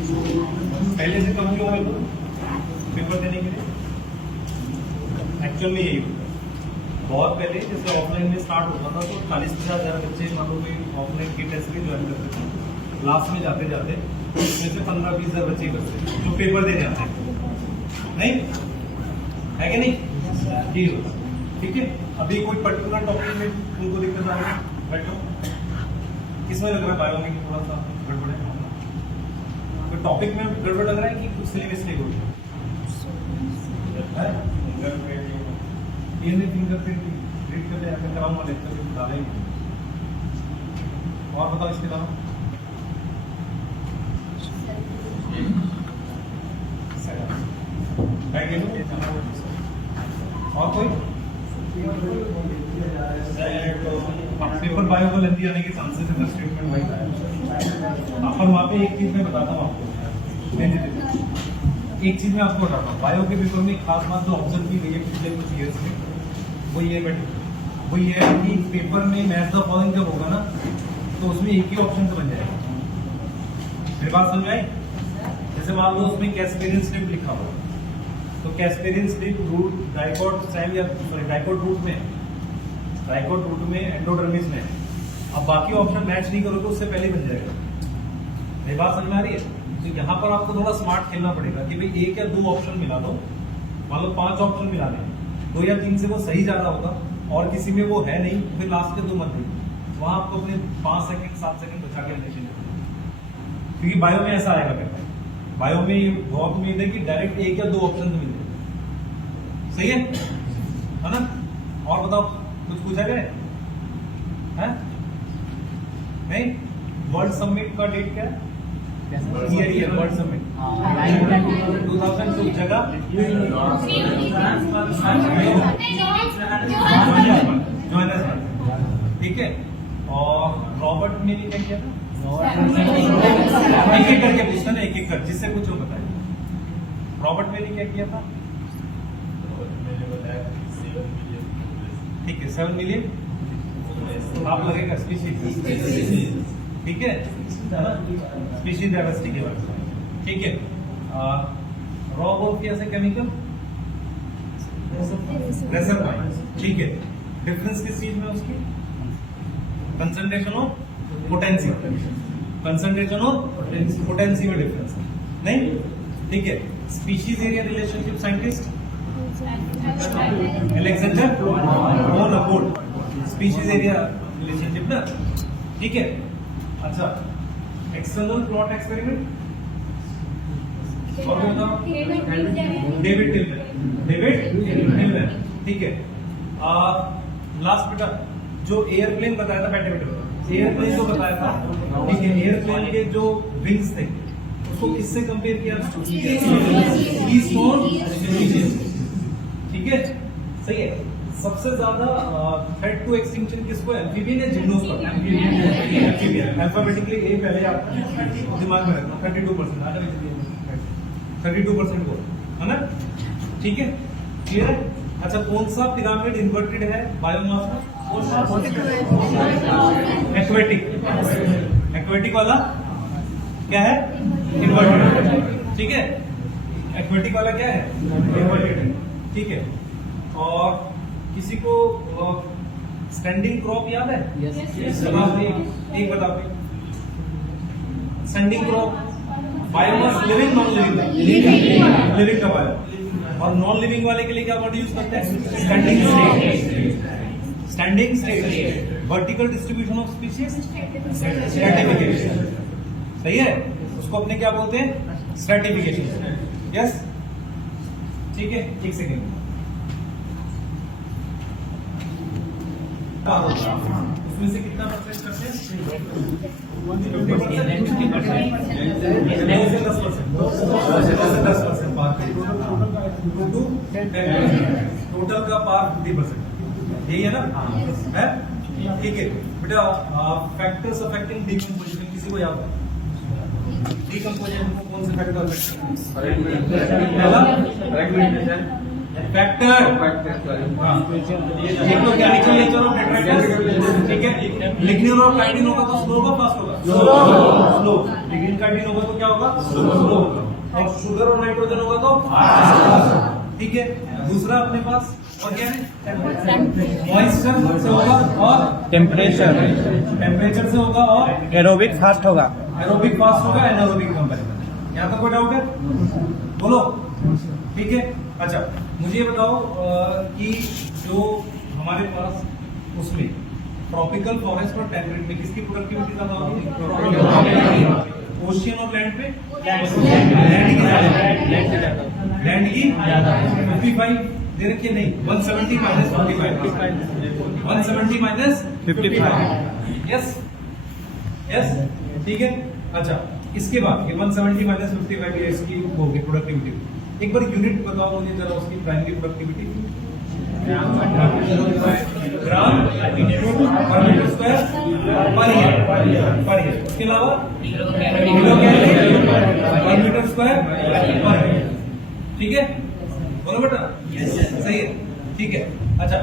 पहले से कम क्यों है पेपर देने के लिए? एक्चुअल में यही होता है। बहुत पहले जैसे ऑफलाइन में स्टार्ट होता था तो 40-50 हज़ार बच्चे मान लो कोई ऑफलाइन की टेस्ट भी ज्वाइन करते थे। लास्ट में जाते जाते इसमें से 15-20 हज़ार बच्चे करते जो पेपर देने आते हैं, नहीं है कि नहीं? यही होता। ठीक है, अभी कोई पर्टिकुलर टॉपिक में उनको दिक्कत आ रही है? बैठो, किसमें लग रहा है बायो में कि थोड़ा सा गड़बड़ है? तो टॉपिक में गड़बड़ लग रहा है कि कुछ सिलेबस नहीं हो रही है? फिंगरप्रिंट रीड कर ले कराऊंगा लेक्चर में डालेंगे। और बताओ इसके अलावा और कोई पेपर बायो को लेंदी आने के चांसेस है स्टेटमेंट वाइज आया। पर वहाँ पे एक चीज मैं बताता हूँ आपको, एक चीज मैं आपको बताता हूँ बायो के पेपर में खास बात जो ऑब्जर्व की गई है पिछले कुछ ईयर्स में वो ये है कि पेपर में मैच द फॉलोइंग जब होगा ना तो उसमें एक ही ऑप्शन से बन जाएगा। मेरी बात समझ आई? जैसे मान लो उसमें कैस्पेरियन स्ट्रिप लिखा हुआ तो कैस्पेरियन स्ट्रिप रूट डाइकोट सैम या सॉरी डाइकोट रूट में एंडोडर्मिस में। अब बाकी ऑप्शन मैच नहीं करो तो उससे पहले बन जाएगा। मेरी बात समझ में आ रही है? तो यहाँ पर आपको थोड़ा स्मार्ट खेलना पड़ेगा कि भाई एक या दो ऑप्शन मिला दो। मान लो 5 ऑप्शन मिला लें, 2 या 3 से वो सही जा रहा होगा और किसी में वो है नहीं फिर लास्ट के 2 मत दें। वहां आपको अपने 5 सेकंड 7 सेकंड बचा के लेने चाहिए, क्योंकि बायो में ऐसा आएगा। कहते हैं बायो में बहुत उम्मीद है कि डायरेक्ट एक या 2 ऑप्शन मिल जाए। सही है ना? और बताओ कुछ पूछा गया है? नहीं? वर्ल्ड समिट का डेट क्या है? वर्ल्ड समिट 2002 जगह ठीक है। और रॉबर्ट ने क्या किया था? एक एक करके पूछता ना, एक एक कर जिससे कुछ हो बताए। रॉबर्ट ने क्या किया था? ठीक है 7 मिलियन आप लगेगा स्पीशीज। ठीक है स्पीशीज डाइवर्सिटी के बारे में। ठीक है रॉ गोल्फिया से केमिकल रेसरपाइन। ठीक है डिफरेंस किस चीज में उसकी? Concentration of potency. Concentration of potency में डिफरेंस नहीं? ठीक है species area relationship scientist Alexander von अपोर्ट। स्पीशीज एरिया रिलेशनशिप ना। ठीक है अच्छा external plot experiment David Tilman. ठीक है लास्ट बेटा जो एयरप्लेन बताया था एयरप्लेन जो बताया था। ठीक है एयरप्लेन के जो विंग्स थे उसको किससे कंपेयर किया? ठीक है सही है। सबसे ज्यादा थ्रेट टू एक्सटिंक्शन किसको? एम्फीबियन या जिम्नोस्पर्म? एम्फीबियन। अल्फाबेटिकली ए पहले आप दिमाग में रखना 32% को है ना? ठीक है क्लियर है? अच्छा कौन सा पिरामिड इन्वर्टेड है बायोमास का? एक्वेटिक वाला क्या है? इन्वर्टेड। ठीक है एक्वेटिक वाला क्या है? इन्वर्टेड। ठीक है और किसी को स्टैंडिंग क्रॉप याद है? एक बताओ standing crop biomass living non living? Living का बायो। और नॉन लिविंग वाले के लिए क्या वर्ड यूज करते हैं? Standing state. Vertical distribution of species stratification. सही है उसको अपने क्या बोलते हैं? स्ट्रैटिफिकेशन। यस ठीक है एक सेकेंड उसमें से कितना परसेंट करते हैं? 10% पार टोटल का पार 50%। यही है ना? है ठीक है बेटा फैक्टर्स अफेक्टिंग डीकंपोजिशन किसी को याद है? डीकंपोजिशन को कौन से फैक्टर अफेक्ट? पहला फैक्टर। हाँ, एक तो केमिकल नेचर ऑफ डेट्राइटस, ठीक है। लिग्निन और काइटिन होगा तो स्लो होगा फास्ट होगा? स्लो। लिग्निन काइटिन होगा तो क्या होगा? स्लो। और शुगर और नाइट्रोजन होगा तो फास्ट, ठीक है। दूसरा अपने पास और क्या है? मॉइस्चर से होगा और टेम्परेचर से होगा और एरोबिक फास्ट होगा। एरोबिक फास्ट होगा, एनारोबिक कम करेगा। यहाँ तक कोई डाउट है? बोलो, ठीक है। अच्छा, मुझे ये बताओ कि जो हमारे पास उसमें ट्रॉपिकल फॉरेस्ट और टेम्परेट में किसकी प्रोडक्टिविटी ज्यादा होगी? ओशियन और लैंड पे? लैंड की 55 दे रखिए, नहीं 170 माइनस 55, 170 माइनस 55। यस यस, ठीक है। अच्छा, इसके बाद ये 170 माइनस 55 ये इसकी होगी प्रोडक्टिविटी। एक बार यूनिट बताओ मुझे जरा उसकी प्राइमरी प्रोडक्टिविटी। ग्राम पर मीटर स्क्वायर पर ईयर। उसके अलावा किलो कैलोरी पर मीटर स्क्वायर पर ईयर, ठीक है। बोलो बेटा, सही है, ठीक है। अच्छा,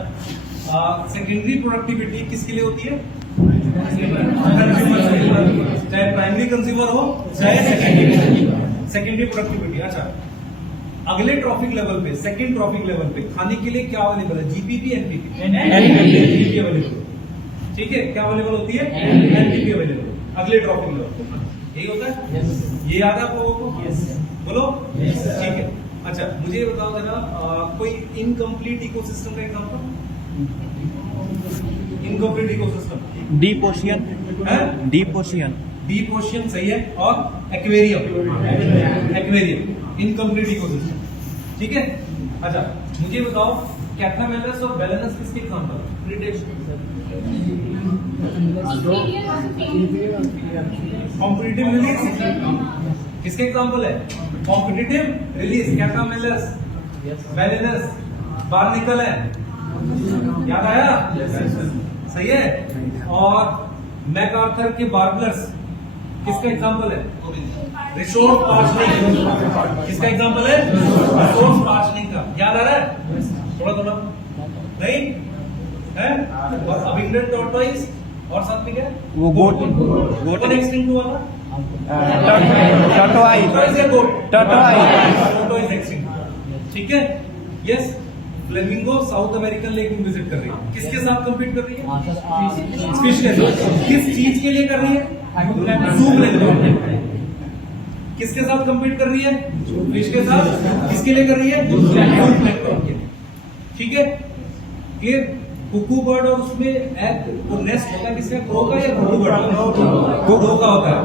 सेकेंडरी प्रोडक्टिविटी किसके लिए होती है? चाहे प्राइमरी कंज्यूमर हो चाहे सेकेंडरी प्रोडक्टिविटी। अच्छा, अगले ट्रॉफिक लेवल पे, सेकंड ट्रॉफिक लेवल पे खाने के लिए क्या अवेलेबल है? GPP, NPP? एनपीपी अवेलेबल, ठीक है। क्या अवेलेबल होती है? एनपीपी अवेलेबल अगले ट्रॉफिक लेवल पे। यही होता है? ये याद है आप लोगों को? बोलो, ठीक है। अच्छा, मुझे बताओ जरा कोई इनकम्प्लीट इकोसिस्टम का example. Incomplete ecosystem, deep ocean. Deep ocean, deep ocean सही है। और एक्वेरियम, एक्वेरियम इनकम्प्लीट इकोसिस्टम, ठीक है। अच्छा, मुझे बताओ कैथामेलस और बैलेनस किसके एग्जांपल? कॉम्पिटिटिव रिलीज किसके एग्जांपल है? कॉम्पिटिटिव रिलीज, कैथामेलस, बैलेनस, बार्निकल है, याद आया? सही है। और मैकआर्थर के बार्बलर्स किसका एग्जांपल है? रिसोर्स पार्शनिंग किसका एग्जांपल है? रिसोर्स पार्शनिंग का। याद आ रहा है? थोड़ा थोड़ा नहीं है? और अबिंडेंट टॉर्टोइस और साथ में क्या? वो गोट एक्सटिंक्ट हुआ था? टॉर्टोइस एक्सटिंक्ट, ठीक है। Yes, flamingo south American lake में विजिट कर रही है, किसके साथ कंपीट कर रही है? फिश के साथ। किस चीज के लिए कर रही है? जू प्लेंक्टन। किसके साथ कंपीट कर रही है? फिश के साथ। किसके लिए कर रही है? जू प्लेंक्टन के, ठीक है। क्लियर? कुकू बर्ड और उसमें एग और नेस्ट होता है किसका? क्रो का या कुकू बर्ड का? क्रो का होता है,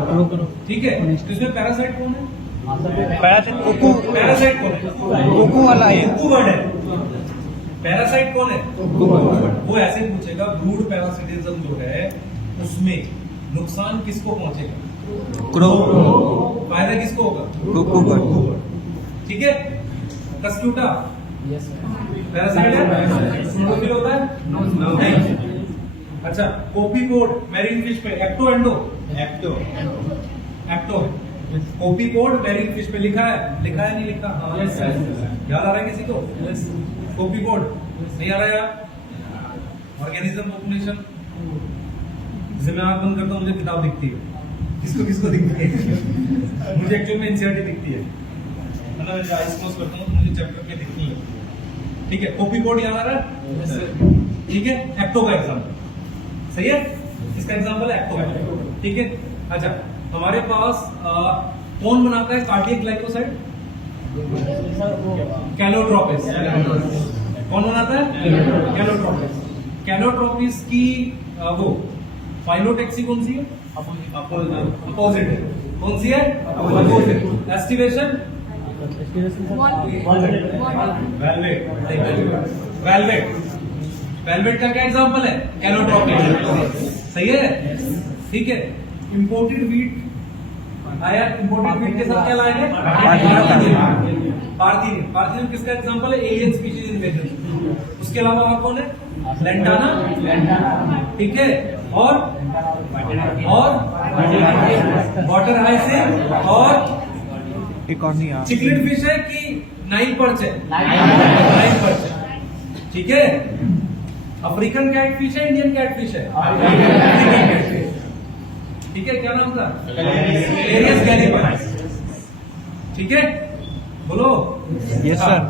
ठीक है। तो इसमें पैरासाइट कौन है? पैरासाइट कौन है? कुकू वाला है, कुकू बर्ड है। पैरासाइट कौन है? वो ऐसे पूछेगा, ब्रूड पैरासिटिज्म जो है उसमें नुकसान किसको पहुंचेगा? क्रो। फायदा किसको होगा? कुकू बर्ड, ठीक है। कस्क्यूटा पैरासाइट है? सिंगोफिल होता है? नहीं। अच्छा, कोपीपोड मैरीन फिश पे एक्टो एंडो? एक्टो है। कोपीपोड मैरीन फिश पे लिखा है, लिखा है नहीं लिखा? याद आ रहा है किसी को? कोपीपोड नहीं आ रहा है यार? ऑर्गेनिज्म पॉपुलेशन, जिसे मैं आंख बंद करता हूँ मुझे किताब दिखती है। किसको किसको दिखती है? मुझे एक्चुअल में एनसीईआरटी दिखती है, मतलब मैं आइस क्लोज करता हूँ तो मुझे चैप्टर पे दिखती है, ठीक है। कोपीपोड याद आ रहा है? ठीक है। एक्टो का एग्जाम्पल सही है, इसका एग्जाम्पल है एक्टो, ठीक है। अच्छा, हमारे पास कौन बनाता है कार्डियक ग्लाइकोसाइड? कैलोट्रोपिस। कौन बनाता है? कैलोट्रोपिस। कैलोट्रोपिस की वो फाइलोटैक्सी कौन सी है? अपोजिट है। कौन सी है? अपोजिट। एस्टिवेशन वेलवेट का क्या एग्जांपल है? कैलोट्रोपिस, सही है, ठीक है। इंपोर्टेड वीट आया, इंपोर्टेड वीट के साथ क्या लाएंगे? पार्थिनियम किसका एग्जांपल है? Alien species invasion. उसके अलावा और कौन है? लैंटाना, ठीक है। और वाटर हाइसिंथ और एक और नहीं यार, चिकलेट फिश है कि नाइल पर्च है, नाइल पर्च है, ठीक है। अफ्रीकन कैटफिश है, इंडियन कैटफिश है, अफ्रीकन कैटफिश, ठीक है। क्या नाम था? एरियस गैलीपर्स, ठीक है। बोलो यस सर।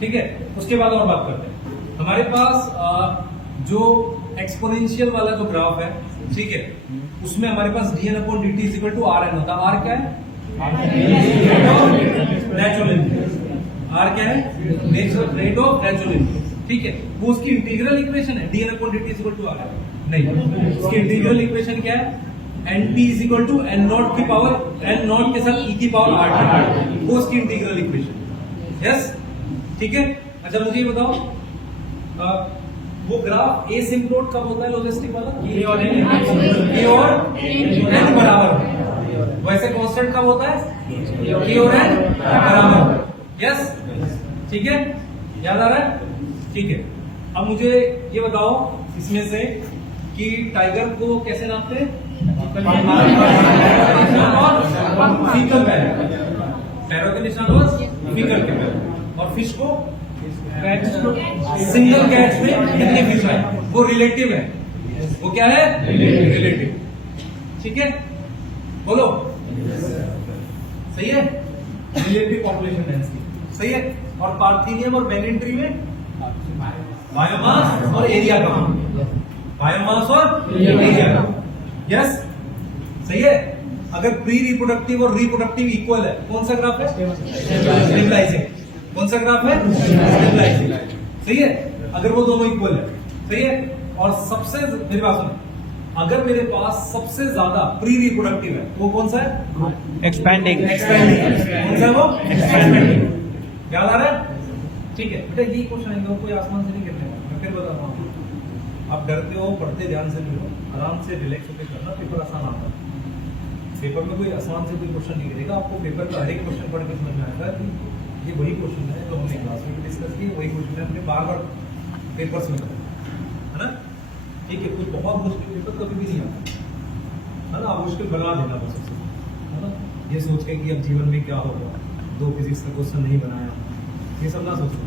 ठीक है। उसके बाद और बात करते हैं। हमारे पास जो एक्सपोनेंशियल वाला जो ग्राफ है, ठीक है, उसमें हमारे पास dn/dt is equal to R N होता है। आर क्या है? Natural increase. आर क्या है? Natural rate of natural increase, ठीक है। वो उसकी इंटीग्रल इक्वेशन है, dn/dt is equal to R N. नहीं, उसकी इंटीग्रल इक्वेशन क्या है? nt is equal to n naught की पावर n नॉट के साथ e की पावर r, वो उसकी इंटीग्रल इक्वेशन। यस, ठीक है। अच्छा मुझे ये बताओ, वो ग्राफ एसिम्प्टोट कब होता है लॉजिस्टिक वाला? ए और n बराबर हो। वैसे कांस्टेंट कब होता है? ए और n बराबर हो। यस, ठीक है, याद आ रहा है? ठीक है। अब मुझे ये बताओ इसमें से कि टाइगर को कैसे नापते हैं? और फीकल पैरों के निशान और फीकल के पैर, और फिश को सिंगल कैच में कितने फिश है, वो रिलेटिव है। वो क्या है? रिलेटिव, ठीक है। बोलो, सही है। रिलेटिव पॉपुलेशन डेंसिटी, सही है। और पार्थेनियम और बेनियन ट्री में बायोमास और एरिया का, बायोमास और एरिया का। यस, सही है। अगर प्री रिप्रोडक्टिव और रिप्रोडक्टिव इक्वल है, कौन सा ग्राफ है? स्टेबलाइजिंग। कौन सा ग्राफ है? स्टेबलाइजिंग, सही है। अगर वो दोनों इक्वल है, सही है। और सबसे, मेरी बात सुनो, अगर मेरे पास सबसे ज्यादा प्री रिप्रोडक्टिव है, वो कौन सा है? एक्सपैंडिंग। कौन सा है वो? एक्सपैंडिंग। याद आ रहा है? ठीक है बेटा, ये क्वेश्चन आएंगे, कोई आसमान से नहीं गिरने वाला। मैं फिर बताता हूँ, आप डरते हो, पढ़ते ध्यान से भी हो, आराम से रिलैक्स होकर करना, पेपर आसान आता है। पेपर में कोई आसान से कोई क्वेश्चन नहीं गिरेगा, आपको पेपर का हर एक क्वेश्चन पढ़ के समझ में आएगा कि ये वही क्वेश्चन है जो हमने क्लास में डिस्कस किए, वही क्वेश्चन है, हमने बार बार पेपर्स में करा, है ना। ठीक है, कुछ बहुत मुश्किल पेपर कभी भी नहीं आता, है ना। आप मुश्किल बना देना बस उसको, है ना। ये सोच के कि अब जीवन में क्या होगा, 2 फिजिक्स का क्वेश्चन नहीं बनाया, ये सब ना सोचो।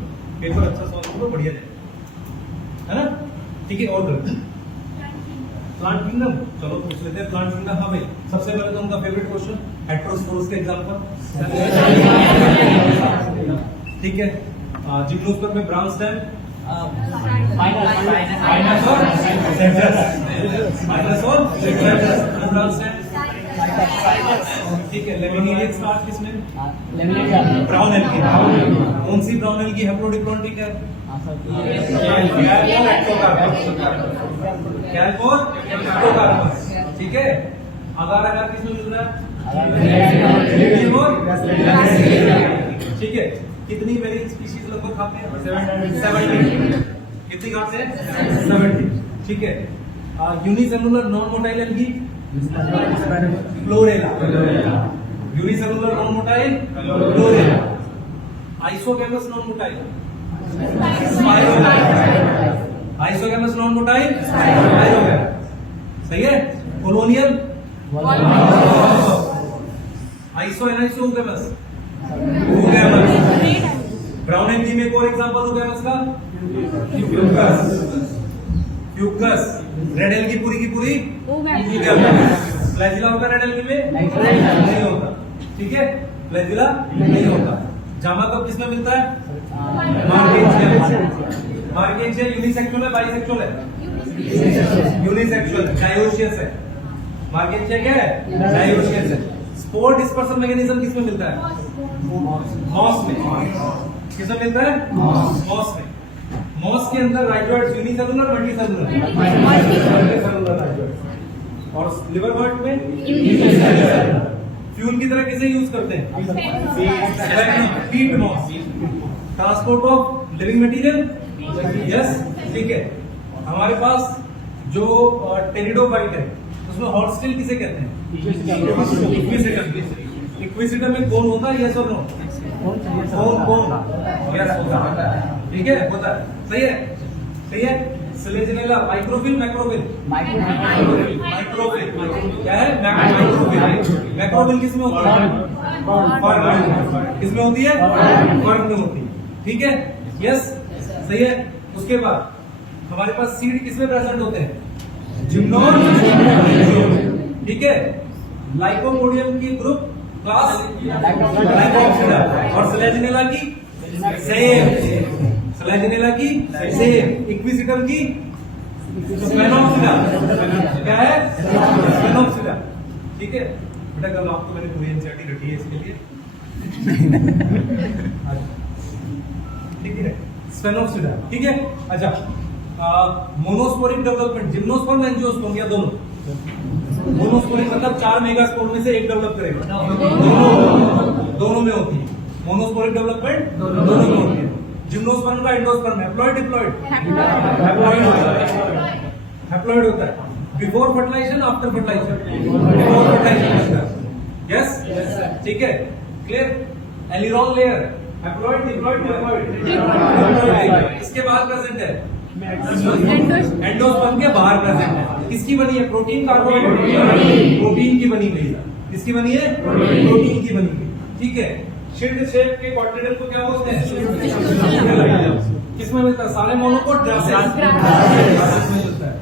पेपर अच्छा सॉल्व करो, बढ़िया जाए, है ना। ठीक है। और करते हैं प्लांट किंगडम, चलो पूछ लेते हैं प्लांट किंगडम। हाँ भाई, सबसे पहले तो उनका फेवरेट क्वेश्चन हेटेरोस्पोरस के एग्जांपल, ठीक है। जिम्नोस्पर्म में ब्राउन स्टेम, माइनस और ब्राउन स्टेम, ठीक है। लेमिनेरियस स्टार्च किसमें? Brown algae. कौन सी ब्राउन एल्गी हैप्लोडिप्लॉन्टिक है? कैल्पोर, ठीक है। अगार अगार किसमें मिल रहा है? ठीक है। कितनी मेरीन स्पीशीज लगभग खाते हैं? 70। कितनी खाते हैं? 70, ठीक है। Unicellular non motile algae, chlorella. Unicellular non motile, chlorella. Isogamous non motile, isogamous non motile, सही है। कोलोनियल, आइसो एनाइसो उगैमस, ब्राउन एल्गी में एक और एग्जांपल उगैमस का, फ्यूकस। रेड एल्गी पूरी की पूरी उगैमस। फ्लैजिला होता रेड एल्गी में? नहीं होता, ठीक है। फ्लैजिला नहीं होता। जामा कब किसमें मिलता है? मार्केशियल। यूनिसेक्सुअल है, बाइसेक्सुअल है? यूनिसेक्सुअल, डायोशियस है। मार्केशिया क्या है? डायोशियस है। स्पोर डिस्पर्सन मैकेनिज्म किसमें मिलता है? मॉस में। किसमें मिलता है? मॉस में। मॉस के अंदर राइजोइड्स यूनिसेलुलर, मल्टीसेलुलर? और लिवर बर्ड में फ्यूल की तरह किसे यूज करते हैं? Peat moss. Transport of living material, yes, ठीक है। हमारे पास जो टेरिडोफाइट है उसमें हॉर्सटेल किसे कहते हैं? इक्विसिटर में कौन होता है? यस और नो? कौन? यस होता है, ठीक है, होता है, सही है, सही है। Selaginella, microphyll, macrophyll? माइक्रोफिल। क्या है? मैक्रोफिल। मैक्रोबिल किसमें होती है? किसमें होती है? फर्क में होती है। ठीक है, यस, सही है। उसके बाद हमारे पास सीड किसमें प्रेजेंट होते हैं? जिम्नोन। ठीक है, लाइकोपोडियम की ग्रुप क्लास लाइकोप्सिडा और स्लेजिनेला की सेम, स्लेजिनेला की सेम, इक्विसिटम की स्पेनोप्सिडा। क्या है? स्पेनोप्सिडा। ठीक है बेटा, कल आपको मैंने पूरी एनसीईआरटी रखी है इसके लिए। ठीक है, स्पेनोप्सिडा। ठीक है, अच्छा, मोनोस्पोरिक डेवलपमेंट, जिम्नोस्पर्म एंजियोस्पर्म या दोनों? मोनोस्पोरिक मतलब 4 मेगास्पोर में से एक डेवलप करेगा, दोनों में होती है। मोनोस्पोरिक डेवलपमेंट दोनों में होती है। जिम्नोस्पर्म का एंडोस्पर्म हैप्लॉइड डिप्लॉइड? हैप्लॉइड होता है। Before fertilisation, after fertilisation? Before fertilisation. Yes, ठीक है, clear. Aleurone layer haploid diploid haploid? इसके बाद प्रेजेंट है एंडोस्पर्म के बाहर प्रेजेंट है। किसकी बनी है? Protein, carbohydrate? प्रोटीन की बनी गई है। किसकी बनी है? प्रोटीन की बनी गई। ठीक है, शील्ड शेप के क्वाड्रिलेटरल को क्या बोलते हैं? किसमें मिलता है? सारे मोनोकोट ग्रासेस में मिलता है।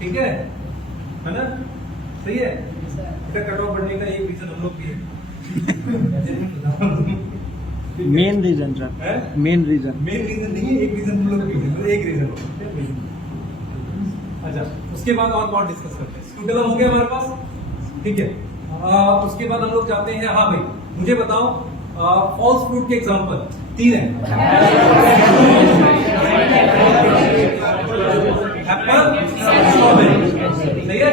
ठीक है ना, सही है। इसका कट ऑफ बढ़ने का एक रीजन हम लोग भी है। Main reason sir, main reason नहीं है, एक रीजन हम लोग भी है, एक रीजन। अच्छा, उसके बाद और डिस्कस करते हैं। स्क्रूटेलम हो गया हमारे पास। ठीक है, उसके बाद हम लोग जाते हैं, हाँ भाई मुझे बताओ फॉल्स फ्रूट के एग्जांपल 3 हैं। एप्पल, स्ट्रॉबेरी, सही है।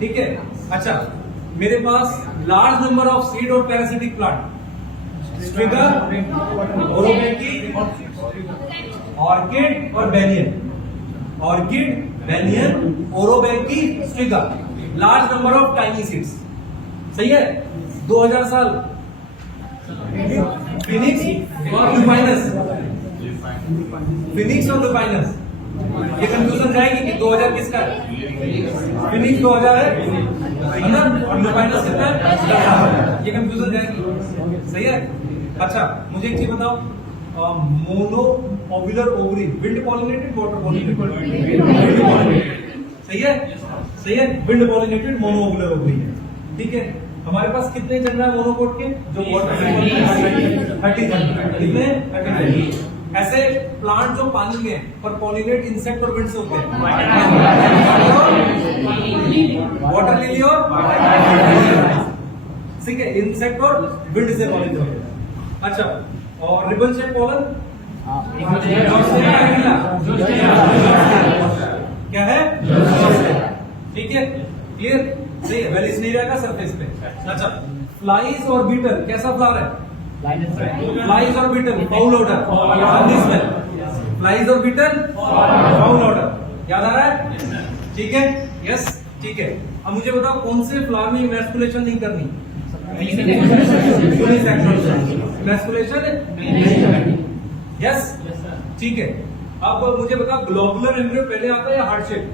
ठीक है, अच्छा, मेरे पास लार्ज नंबर ऑफ सीड और parasitic plant, striga, orobanche, orchid और banyan. Orchid, banyan, orobanche, striga, large number of tiny seeds, सही है। 2000 साल फिनिक्स और लुपाइनस, फिनिक्स और लुपाइनस, ये कंफ्यूजन जाएगी कि 2000 किसका है? फिनिक्स 2000 है ना, और लुपाइनस कितना है? ये कंफ्यूजन जाएगी, सही है। अच्छा, मुझे एक चीज बताओ, mono ovular ovary, wind pollinated, water pollinated? सही है, सही है, wind pollinated mono ovular ovary है। ठीक है, हमारे पास कितने चल रहा है मोनोकोट के? जो वाटर 30 कितने? 30। ऐसे प्लांट जो पानी में है पर पॉलिनेट इंसेक्ट और विंड से होते हैं, वाटर लिली और ठीक है, इंसेक्ट और विंड से पॉलिनेट होते हैं। अच्छा, और रिबन शेप पॉलन क्या है? ठीक है, क्लियर, सही है। वेलिस्नेरिया का सरफेस पे। अच्छा, फ्लाइज और बीटल कैसा फ्लावर है? फ्लाइज और बीटल फाउल ऑर्डर, फ्लाइज और बीटल फाउल ऑर्डर, याद आ रहा है? ठीक है, यस, ठीक है। अब मुझे बताओ कौन से फ्लावर में इमैस्कुलेशन नहीं करनी? इमैस्कुलेशन, यस, ठीक है। अब मुझे बताओ ग्लोबुलर एम्ब्रियो पहले आता है या हार्ट शेप?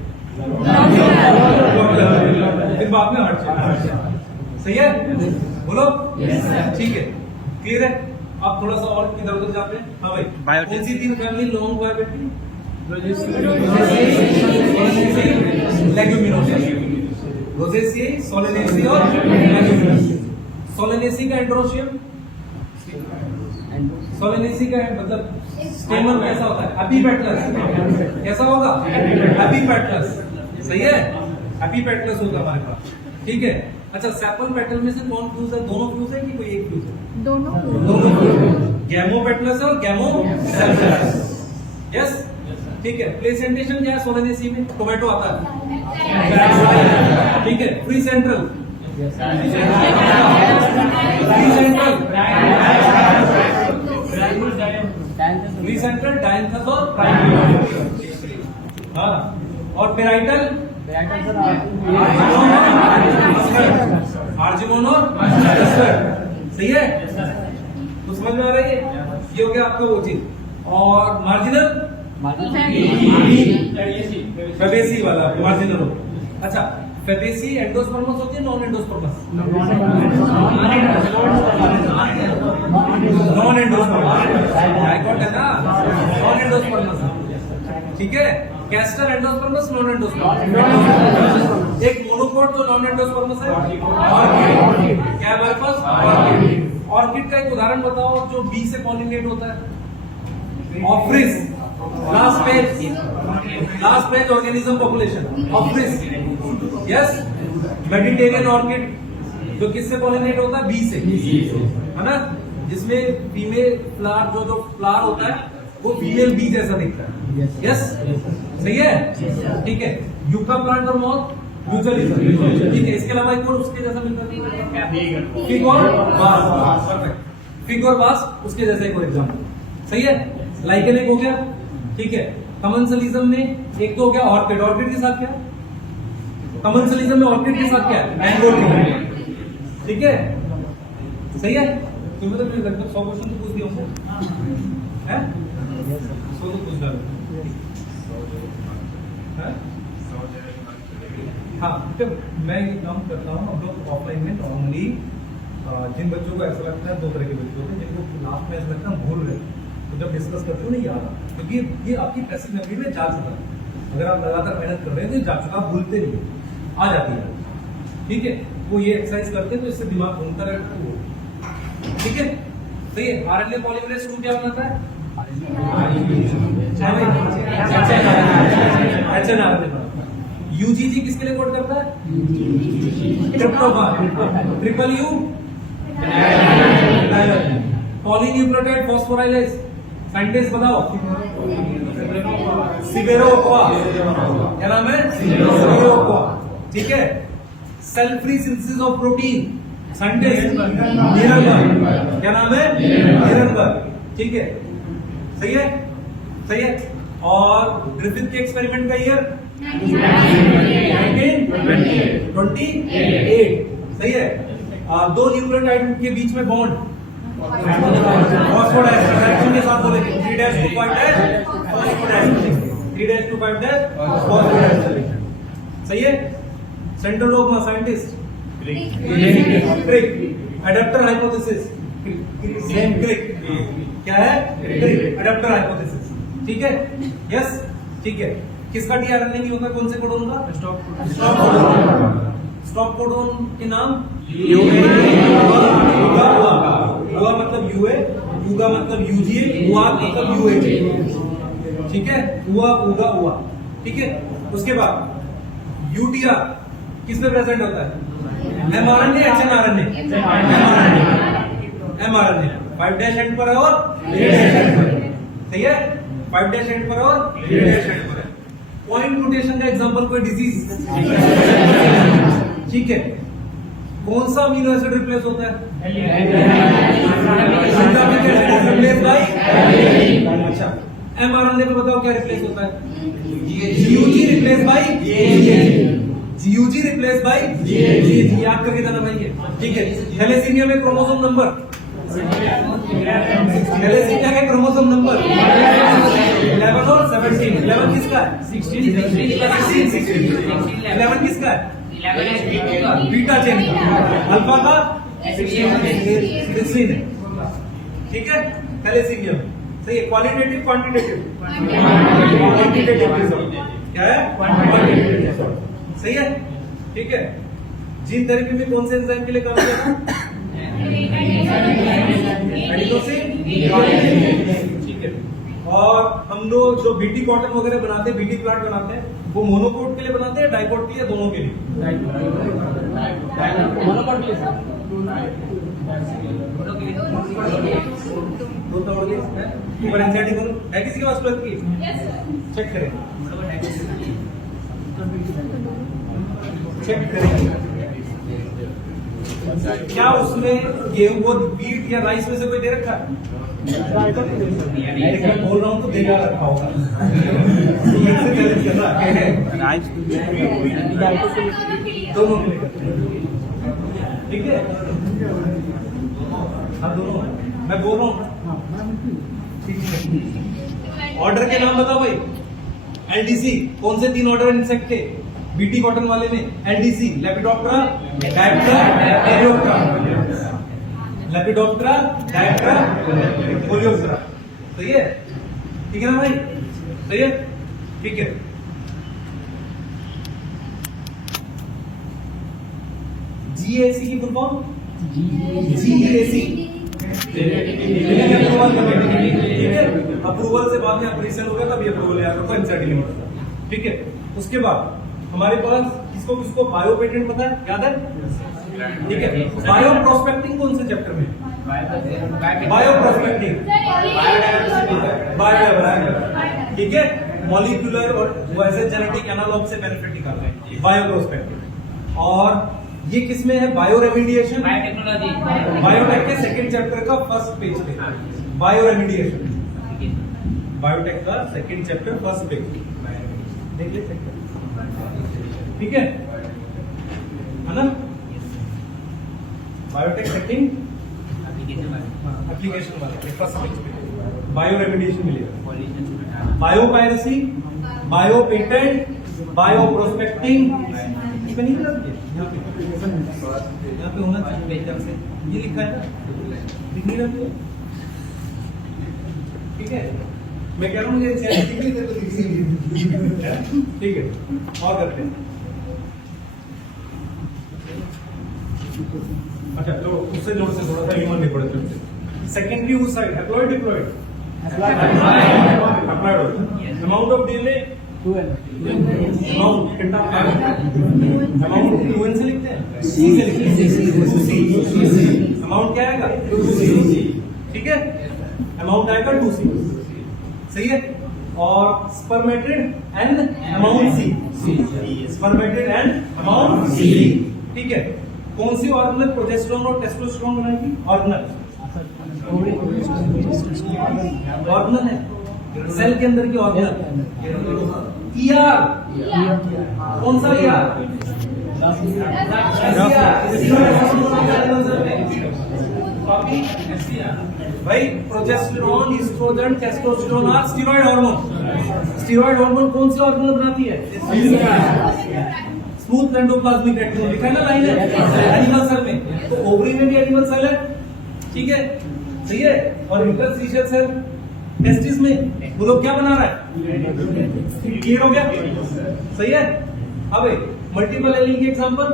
फिर बाद में हार्ट शेप, सही है, बोलो, ठीक है, क्लियर है। अब थोड़ा सा और इधर उधर जाते हैं। हाँ भाई, कौन सी 3 फैमिली लॉन्ग बायोबेटी? लेग्यूमिनोसेई, रोजेसिएई, सोलेनेसी और लेग्यूमिनोसेई। सोलेनेसी का एंड्रोशियम, सोलेनेसी का मतलब स्टेमन कैसा होता है? एपिपेटलस, कैसा होगा? एपिपेटलस, सही है, एपिपेटलस होगा हमारे पास। ठीक है, अच्छा, सेपल पेटल में से कौन फ्यूज है? दोनों फ्यूज है कि कोई एक फ्यूज है? दोनों गैमोपेटलस और गैमोसेप्टस, यस, ठीक है। प्लेसेंटेशन क्या है सोलेनेसी में? टोमेटो आता है, ठीक है। Free central, free central dianthus और हाँ, और पेराइटल आर्जिमोन और मस्टर्ड, सही है, तो समझ में आ रही है? ये हो गया आपका वो चीज। और मार्जिनल फैबेसी वाला मार्जिनल हो। अच्छा, फेबेसी एंडोस्पर्मस होती है non endosperms? Non endosperms dicot है ना, नॉन एंडोस्पर्मस। ठीक है, कैस्टर एंडोस्पर्मस नॉन एंडोस्पर्मस। एक मोनोकोट जो नॉन एंडोस्पर्मस है ऑर्किड। क्या है हमारे पास? ऑर्किड। ऑर्किड का एक उदाहरण बताओ जो बी से पॉलिनेट होता है। Ophrys. Last page organism population ophrys. Yes, Mediterranean orchid जो किससे पॉलिनेट होता है? बी से, है ना, जिसमें फीमेल फ्लावर जो फ्लावर होता है वो फीमेल बी जैसा दिखता है। यस, सही है, ठीक है। यूका प्लांट और मॉथ म्यूचुअलिज्म, ठीक है। इसके अलावा एक और उसके जैसा मिलता है, फिग और बास। परफेक्ट, फिग और बास उसके जैसा एक और एग्जाम्पल, सही है। लाइकेन एक हो गया, ठीक है। कमेंसलिज्म में एक तो हो गया ऑर्किड। ऑर्किड के साथ क्या? कमेंसलिज्म में ऑर्किड के साथ क्या है? मैंगो ट्री, ठीक है, सही है। तुम्हें तो लगभग 100 क्वेश्चन तो पूछ दिया हूँ, है 100 तो पूछ डालो। हाँ, तो मैं ये काम करता हूँ हम लोग ऑफलाइन में नॉर्मली जिन बच्चों को ऐसा लगता है, दो तरह के बच्चे होते हैं जिनको लास्ट में ऐसा लगता है भूल रहे, तो जब डिस्कस करते हो नहीं याद आता, क्योंकि ये आपकी पैसिव मेमोरी में जा चुका है। अगर आप लगातार मेहनत कर रहे हैं तो जा चुका, आप भूलते नहीं, आ जाती है, ठीक है। वो ये एक्सरसाइज करते हैं तो इससे दिमाग घूमता रहता है, ठीक है, सही है। आरएनए पॉलीमरेज 2 क्या बनाता है? एचएनआरएनए। यूजीजी किसके लिए कोड करता है? Tryptophan. Triple U polynucleotide phosphorylase. Scientist बताओ। सिबेरोक्वा, क्या नाम है? सिबेरोक्वा, ठीक है। Cell free synthesis of protein. Scientist Nirenberg, क्या नाम है? निरंबर, ठीक है, सही है, सही है। और ग्रिफिथ के एक्सपेरिमेंट का ईयर 1928, सही है। दो न्यूक्लियोटाइड के बीच में बॉन्ड फॉस्फोडाइएस्टर के साथ बोलेंगे 3-5 फॉस्फोडाइएस्टर, सही है। सेंट्रल डोग्मा साइंटिस्ट क्रिक। एडाप्टर हाइपोथेसिस सेम क्रिक, क्या है? क्रिक एडाप्टर हाइपोथेसिस, ठीक है, यस, ठीक है। किसका डीआरएनए नहीं होता? कौन से कोडोन का? स्टॉप कोडोन के नाम युगा मतलब यूए, युगा मतलब यूजीए, हुआ मतलब यूएजी, ठीक है। हुआ उगा हुआ, ठीक है। उसके बाद यूटीआर किस में प्रेजेंट होता है? एमआरएनए, एचएनआरएनए, एमआरएनए 5' एंड पर है और 3' एंड पर, सही है। 5' एंड पर और 3' एंड पर है। पॉइंट म्यूटेशन का एग्जांपल कोई डिजीज, ठीक है। कौन सा अमीनो एसिड रिप्लेस होता है? Replace by. अच्छा, एमआरएनए पे बताओ क्या रिप्लेस होता है? जीयूजी रिप्लेस बाय जीयूजी रिप्लेस बाय जीजी, याद करके जाना भाई ये, ठीक है। थैलेसीमिया में क्रोमोसोम नंबर, थैलेसीमिया का क्रोमोसोम नंबर 11 और 17। 11 किसका है? 16। 11 किसका है? बीटा चेन का। अल्फा का 16 है, ठीक है। थैलेसीमिया में, सही है। क्वालिटेटिव क्वांटिटेटिव, क्वांटिटेटिव क्या है? क्वांटिटेटिव, सही है, ठीक है। जीन थेरेपी में कौन से एंजाइम के लिए काम किया था? एडिनोसिन, ठीक है। और हम लोग जो बीटी कॉटन वगैरह बनाते हैं, बीटी प्लांट बनाते हैं, वो मोनोकोट के लिए बनाते हैं, डाइकोट के लिए, दोनों के लिए? मोनोकोट के लिए। ऊपर एंजाइटी करो, है किसी के पास प्लग की? चेक करें, चेक करें क्या उसमें गेहूं को बीट या राइस में से कोई दे रखा है? मैं बोल रहा हूँ तो देगा रखा होगा। दोनों के लिए, ठीक है। हाँ, दोनों मैं बोल रहा हूँ, ठीक है। ऑर्डर के नाम बताओ भाई। एलडीसी कौन से 3 ऑर्डर इंसेक्ट के? बीटी कॉटन वाले में एलडीसी, लेपिडोप्टेरा डायप्टेरा एरियोप्टेरा, लेपिडोप्टेरा डायप्टेरा कोलियोप्टेरा। सही है? ठीक है ना भाई? सही है? ठीक है। जीएसी की फुल फॉर्म जीएसी, ठीक है। अप्रूवल से बाद में ऑपरेशन होगा तभी अप्रूवल याद रखो, एनसीईआरटी लिमिट। ठीक है। उसके बाद हमारे पास किसको किसको बायो पेटेंट पता है, याद है? ठीक है। बायो प्रोस्पेक्टिंग कौन से चैप्टर में? बायो प्रोस्पेक्टिंग, बायोडायवर्सिटी, ठीक है। मॉलिक्यूलर और वैसे जेनेटिक एनालॉग से बेनिफिट निकालना है, बायो प्रोस्पेक्टिंग। और ये किसमें है? बायो रेमिडिएशन, बायोटेक्नोलॉजी, बायोटेक के सेकंड चैप्टर का फर्स्ट पेज पे बायो रेमिडिएशन, बायोटेक का सेकंड चैप्टर फर्स्ट पेज देख ले सकते, ठीक है ना? बायोटेक सेकंड एप्लीकेशन वाला फर्स्ट पेज पे बायो रेमिडिएशन मिलेगा। Bio piracy, bio patent, bio prospecting, इसमें नहीं मिला यहाँ पे होना चाहिए से ये लिखा है ना, दिख नहीं रहा? ठीक है। मैं कह रहा हूँ मुझे ठीक है। और करते हैं। अच्छा तो उससे जोड़ से थोड़ा सा ह्यूमन रिकॉर्ड सेकेंडरी उस side haploid diploid haploid amount of DNA amount two N से लिखते हैं, सी से लिखते हैं। अमाउंट क्या आएगा? 2C, ठीक है। अमाउंट आएगा 2C, सही है। और spermatid and amount C, spermatid and amount C, ठीक है। कौन सी ऑर्गेनल प्रोजेस्टेरोन और टेस्टोस्टेरोन बनाएगी? ऑर्गेनल, ऑर्गेनल है सेल के अंदर की ऑर्गेनल। ईआर, कौन सा ईआर? भाई progesterone, estrogen, testosterone are steroid hormone. Steroid hormone कौन सी ऑर्गेनल बनाती है? स्मूथ एंडोप्लाज्मिक रेटिकुलम, लिखा है ना लाइन है एनिमल सेल में, तो ओवरी में भी एनिमल सेल है, ठीक है, सही है। और इंटरस्टिशियल सेल टेस्टिस में वो लोग क्या बना रहा है? क्लियर हो गया? सही है। अब मल्टीपल एलील के एग्जांपल,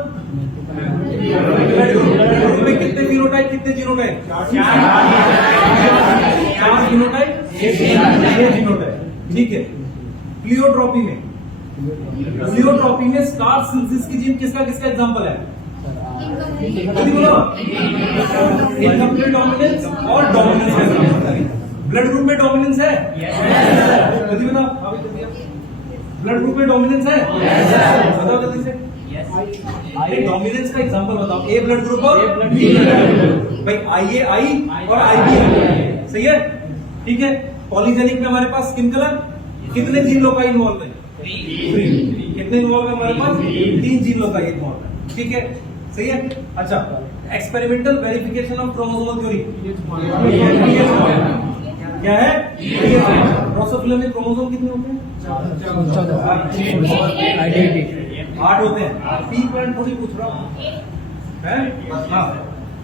में कितने फिनोटाइप कितने जीनोटाइप? 4 फिनोटाइप 6 जीनोटाइप, ठीक है। प्लियोट्रॉपी में, प्लियोट्रॉपी में स्टार सिंथेसिस की जीन किसका किसका एग्जांपल है? इनकम्प्लीट डोमिनेंस और डोमिनेंस का एग्जांपल। ब्लड ग्रुप में डोमिनेंस है? जल्दी बताओ। ब्लड ग्रुप में डोमिनेंस है? बताओ जल्दी से। डोमिनेंस का एग्जांपल बताओ। ए ब्लड ग्रुप और बी ब्लड ग्रुप। भाई आई ए आई और आई बी आई, सही है, ठीक है। पॉलीजेनिक में हमारे पास स्किन कलर कितने जीन लोग इन्वॉल्व है? 3। कितने इन्वॉल्व है हमारे पास? 3 जीन लोग इन्वॉल्व है, ठीक है, सही है। अच्छा, experimental verification of chromosomal theory क्या है? ड्रोसोफिला में क्रोमोसोम कितने होते हैं? 8 होते हैं। पी पॉइंट थोड़ी पूछ रहा हूँ, हाँ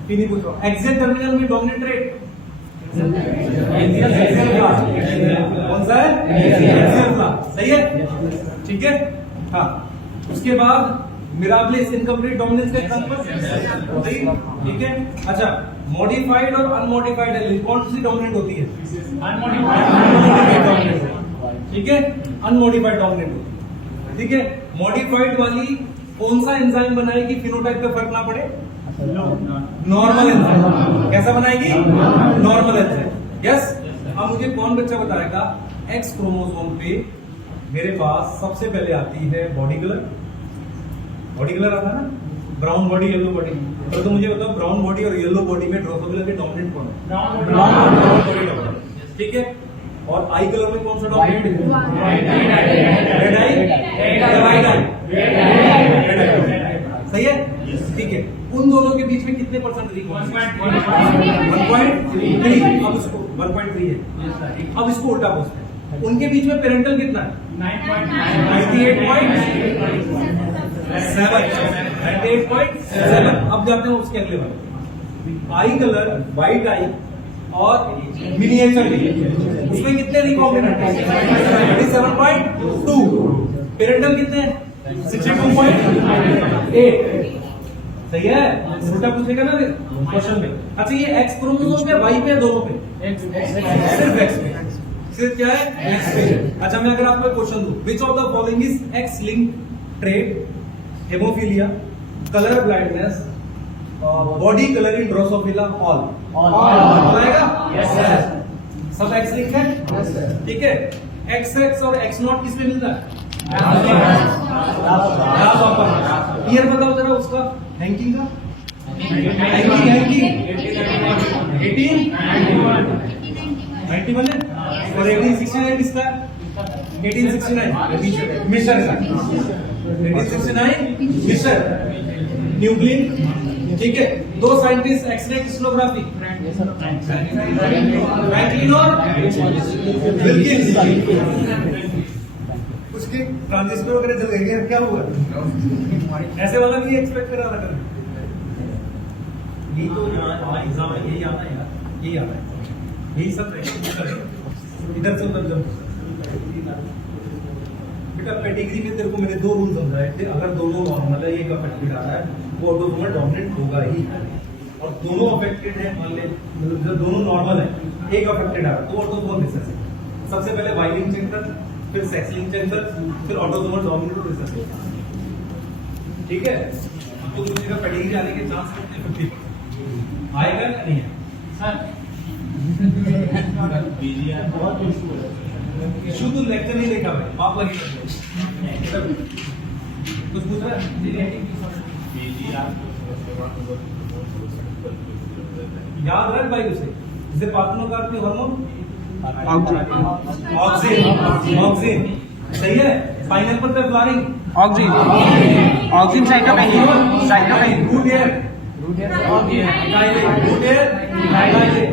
पी नहीं पूछ रहा हूँ। एक्सियल टर्मिनल में डोमिनेंट रेट कौन सा है? सही है, ठीक है, हाँ। उसके बाद मिराबलिस इनकम्प्लीट डोमिनेंस का एग्जांपल, सही, ठीक है। अच्छा, मॉडिफाइड और अनमॉडिफाइड एलील कौन सी डोमिनेंट होती है? अनमॉडिफाइड डोमिनेंट, ठीक है, अनमॉडिफाइड डोमिनेंट होती है, ठीक है। मॉडिफाइड वाली कौन सा एंजाइम बनाएगी फिनोटाइप पे फर्क ना पड़े? Normal enzyme. कैसा बनाएगी? Normal enzyme, yes. अब मुझे कौन बच्चा बताएगा एक्स क्रोमोसोम पे मेरे पास सबसे पहले आती है बॉडी कलर, बॉडी कलर आता है ना, ब्राउन बॉडी येलो बॉडी। तो मुझे बताओ ब्राउन बॉडी और येलो बॉडी में ड्रोसोफिला के डोमिनेंट कौन है? ब्राउन बॉडी डोमिनेंट, ठीक है। और आई कलर में कौन सा डोमिनेंट? रेड आई, वाइट आई, सही है, ठीक है। उन दोनों के बीच में कितने परसेंट? 1.3। अब इसको 1.3 है, अब इसको उल्टा पूछते हैं। उनके बीच में पेरेंटल कितना है? 98.7। अब जाते हैं उसके अगले वाले, आई कलर, व्हाइट आई और मिनिएचर उसमें कितने रिकॉम्बिनेंट है? 37.2। पेरेंटल कितने हैं? 62.8। सही है, उल्टा पूछेगा ना क्वेश्चन में। अच्छा ये एक्स क्रोमोसोम पे, वाई पे, दोनों पे? सिर्फ एक्स पे। सिर्फ क्या है? एक्स पे। अच्छा मैं अगर आपको क्वेश्चन दूं, which of the following is X link trait? Haemophilia, colour blindness, body colour in drosophila, all आएगा? Yes sir. सब एक्स लिंक है? Yes sir. ठीक है, एक्स एक्स और एक्स नॉट किसमें मिलता है? ईयर बताओ जरा उसका, हैंकिंग का। हैंकिंग 1891 है और 1869 किसका? 1869 मिशर का। 1869 मिशर। न्यूक्लियन, ठीक है। दो साइंटिस्ट एक्सरे क्रिस्टलोग्राफी, फ्रैंकलिन और विल्किंस। उसके ट्रांजिस्टर वगैरह जल गए, क्या हुआ? ऐसे वाला भी एक्सपेक्ट करा था। यही तो एग्जाम है, यही आता है यार, यही आता है, यही सब इधर से उधर जब बेटा पेडिग्री में तेरे को मैंने दो रूल समझाए थे। अगर दोनों नॉर्मल है, एक अफेक्टेड आ रहा है, वो ऑटोसोमल डोमिनेंट होगा ही। और दोनों अफेक्टेड है, मान ले जब दोनों नॉर्मल है, एक अफेक्टेड आ रहा है, तो ऑटोसोमल रिसेसिव। सबसे पहले वाई लिंक चेक कर, फिर सेक्स लिंक चेक कर, फिर ऑटोसोमल डोमिनेंट और रिसेसिव। ठीक है, तो दूसरी का पेडिग्री आने के चांस कितने? 50%। आएगा या नहीं है सर? इशू तो लेक्चर नहीं देखा भाई, आप लगे कुछ पूछ रहा है? याद रख भाई उसे, जैसे पार्टनर के हार्मोन ऑक्सिन, सही है। पाइनएप्पल पे flowering auxin cytokinesis, root hair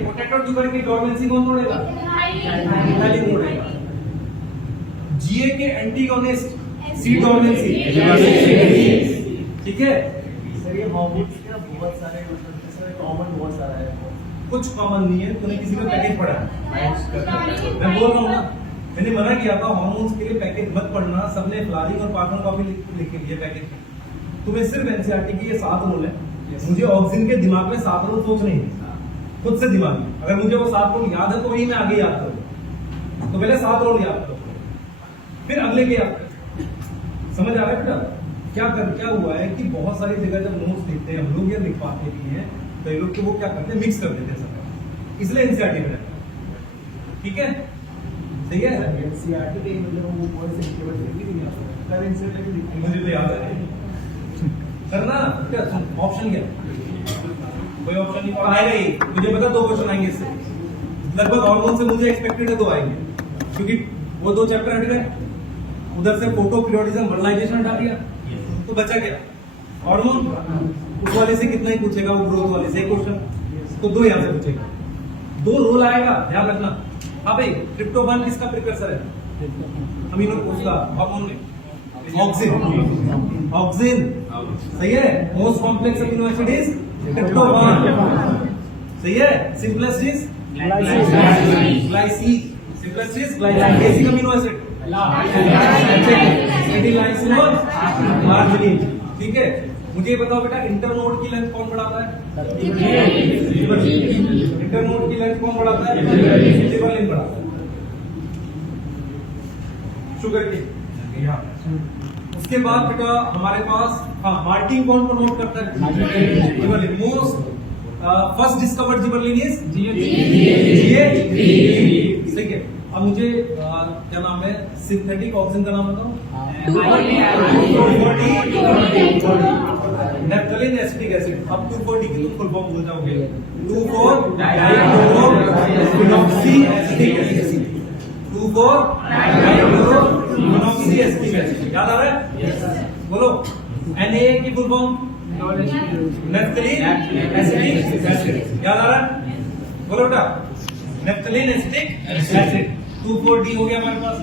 potato tuber की डोर्मेंसी कौन तोड़ेगा? तोड़ेगा। जीए के एंटीगोनिस्ट सी डोर्मेंसी, ठीक है। सर ये हॉर्मोन्स का बहुत सारे कॉमन बहुत सारा है। कुछ कॉमन नहीं है, तूने किसी का पैकेज पढ़ा है? मैं बोल रहा हूँ ना, मैंने मना किया था हार्मोन्स के लिए पैकेज मत पढ़ना। सबने फ्लावरिंग और पार्टनर कॉपी लिखी है पैकेज। तुम्हें सिर्फ एनसीईआरटी की ये 7 रूल है। मुझे ऑक्सिन के दिमाग में 7 रूल सोच नहीं है, खुद से दिमाग में। अगर मुझे वो 7 रूल याद है तो वही मैं आगे याद करूँ। तो पहले 7 रूल याद करो, फिर अगले के याद करो। समझ आ रहा है बेटा? क्या हुआ है कि बहुत सारी जगह जब नोट्स लिखते हैं हम लोग या लिखवाते भी हैं, कई लोग तो वो क्या करते हैं, मिक्स कर देते हैं सब, इसलिए एनसीईआरटी में रहता है। ठीक है, सही है। एनसीईआरटी के मतलब वो बहुत से केवल लिखी नहीं आता, कल एनसीईआरटी मुझे तो याद है करना। क्या ऑप्शन क्या? कोई ऑप्शन नहीं और आएगा ही। मुझे पता 2 क्वेश्चन आएंगे इससे लगभग। हार्मोन से मुझे एक्सपेक्टेड है 2 आएंगे, क्योंकि वो 2 चैप्टर हट गए। उधर से फोटो पीरियोडिज्म वर्नालाइजेशन हटा दिया, तो बचा क्या? हार्मोन। उस वाले से कितना ही पूछेगा, वो ग्रोथ वाले से 1 क्वेश्चन, तो 2 यहाँ से पूछेगा। 2 रोल आएगा, ध्यान रखना। हाँ भाई, ट्रिप्टोफैन किसका प्रिकर्सर है? अमीनो उसका हार्मोन में ऑक्सिन। सही है। Most complex amino acid is tryptophan, सही है। Simplest is glycine, simplest is glycine. Basic amino acid lysine और आर्जिनिन। ठीक है, मुझे ये बताओ बेटा, इंटरनोड की लेंथ कौन बढ़ाता है? इंटरनोड की लेंथ कौन बढ़ाता है? जिबरलिन बढ़ाता है। शुगर की। उसके बाद बेटा हमारे पास मार्टिन कौन प्रमोट करता है? Gibberellin. Most first discovered gibberellin is सही है। अब मुझे क्या नाम है सिंथेटिक ऑक्सीजन का नाम बताओ? Naphthalene acetic acid. अब 2,4-D की फुल फॉर्म भूल जाओगे। Two four dichlorophenoxy acetic acid. Two four dichlorophenoxy acetic acid. याद आ रहा है? बोलो। Na की full form? Naphthalene acetic acid. याद आ रहा है? बोलो बेटा। Naphthalene acetic acid. 2,4-D हो गया हमारे पास।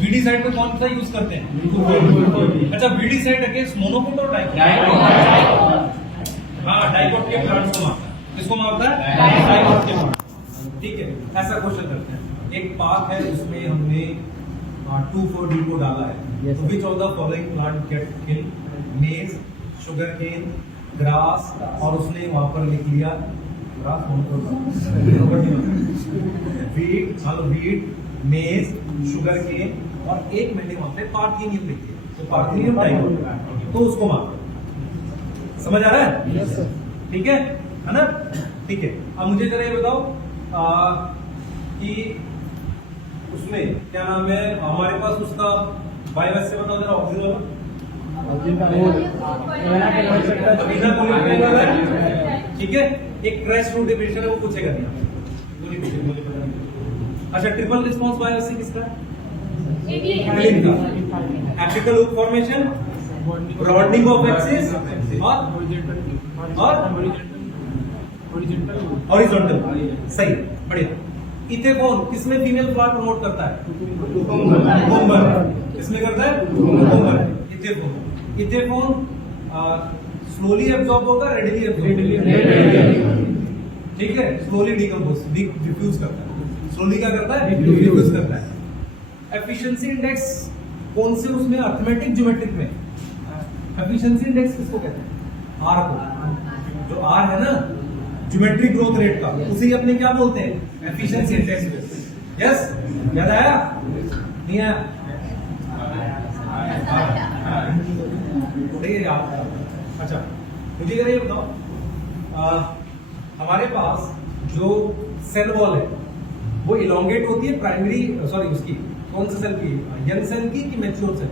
VD साइड पे कौन सा यूज करते हैं? 2,4-D। अच्छा, VD साइड अगेंस्ट मोनोकोट और डाइकोट? हाँ, डाइकोट के प्लांट्स को मारता है। किसको मारता है? डाइकोट के प्लांट। ठीक है, ऐसा क्वेश्चन करते हैं। एक पार्क है, उसमें हमने 2,4-D को डाला है। Yes, तो which of the following plant get kill? Maize, sugar cane, grass, और उसने वहां पर लिख लिया ग्रास, वीट, मेज, शुगर केन, और एक मैंने वहां पे पार्थेनियम लिख दिया, तो पार्थेनियम डाइकोट, तो उसको मार। समझ आ रहा है? Yes sir. ठीक है ना? ठीक है। अब मुझे जरा ये बताओ कि उसमें क्या नाम है हमारे पास, उसका बायोस से बताओ जरा, ऑक्सीजन वाला ठीक है। एक क्रैश रूट डिफिनेशन है, वो पूछेगा नहीं। अच्छा, ट्रिपल रिस्पांस बायोस से किसका है? Apical loop formation, broadening of axis, और हॉरिजॉन्टल। सही, बढ़िया। इथेफोन किसमें फीमेल फ्लावर प्रमोट करता है? कुकुम्बर। किसमें करता है? कुकुम्बर। इथेफोन स्लोली एब्जॉर्ब होता है, रेडिली एब्जॉर्ब? ठीक है, स्लोली डिफ्यूज करता है। स्लोली क्या करता है? डिफ्यूज करता है। एफिशिएंसी इंडेक्स कौन से उसमें? अर्थमेटिक, ज्योमेट्रिक में? एफिशिएंसी इंडेक्स किसको कहते हैं? आर को। जो आर है ना, ज्योमेट्रिक ग्रोथ रेट का, उसे अपने क्या बोलते हैं? Efficiency index. यस, याद आया? नहीं आया? अच्छा, मुझे जरा ये बताओ, हमारे पास जो सेल वॉल है वो इलोंगेट होती है प्राइमरी, सॉरी उसकी कौन सा सेल की? यंग सेल की कि मैच्योर सेल?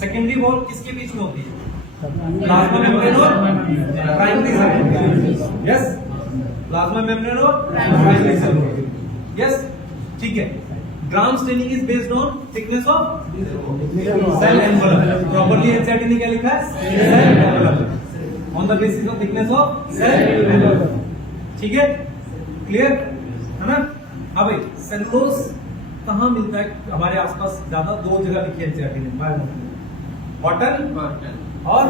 सेकेंडरी वॉल किसके बीच में होती है? प्लाज्मा मेम्ब्रेन और primary cell. Yes, plasma membrane और प्राइमरी सेल। यस, ठीक है। Gram staining is based on thickness of cell envelope. Properly NCERT ने क्या लिखा है? Cell envelope, on the basis of thickness of cell envelope. ठीक है, क्लियर है ना? अब सेलुलोज कहाँ मिलता है हमारे आसपास? ज्यादा दो जगह लिखी है एनसीईआरटी ने, कॉटन और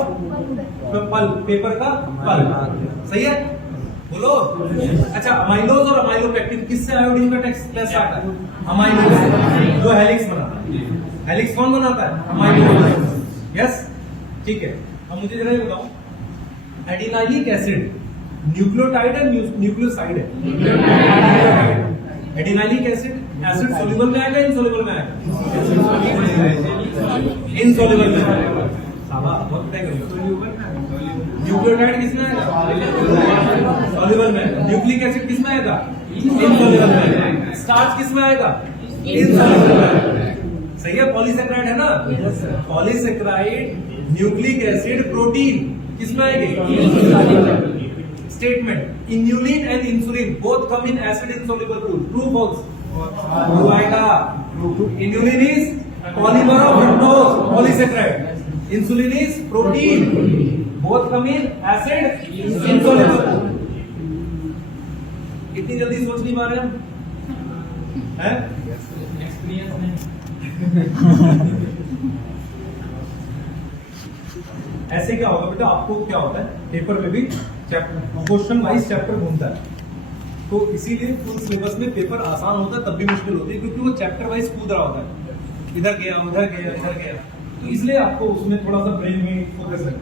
पल्प, पेपर का पल्प। सही है, बोलो। अच्छा, अमाइलोज और अमाइलोपेक्टिन किससे आयोडीन का टेक्स्ट आता है? अमाइलोज से, जो हेलिक्स बनाता है। हेलिक्स कौन बनाता है? अमाइलोज। यस, ठीक है। अब मुझे जरा ये बताओ, एडिनाइलिक एसिड न्यूक्लियोटाइड है, न्यूक्लियोसाइड है? एडिनाइलिक एसिड सोल्यूबल में आएगा, इनसोल्यूबल में आएगा? इनसोल्यूबल में आएगा। न्यूक्लियोटाइड किसमें आएगा? सॉल्युबल में। न्यूक्लिक एसिड किसमें आएगा? इनसॉल्युबल में। स्टार्च किसमें आएगा? इनसॉल्युबल में। सही है, पॉलीसेक्राइड है ना? पॉलीसेक्राइड, न्यूक्लिक एसिड, प्रोटीन किसमें आएगी? Statement, inulin and insulin both come in acid insoluble pool. True false? True आएगा। Inulin is polymer of fructose, polysaccharide. Insulin is protein, both come in acid insoluble. इतनी जल्दी सोच नहीं पा रहे हैं? एक्सपीरियंस नहीं। ऐसे क्या होगा बेटा, आपको क्या होता है पेपर में भी क्वेश्चन वाइज चैप्टर घूमता है, तो इसीलिए फुल सिलेबस में पेपर आसान होता है तब भी मुश्किल होती है, क्योंकि वो चैप्टर वाइज कूद रहा होता है, इधर गया उधर गया इधर गया, तो इसलिए आपको उसमें थोड़ा सा ब्रेन में फोकस है।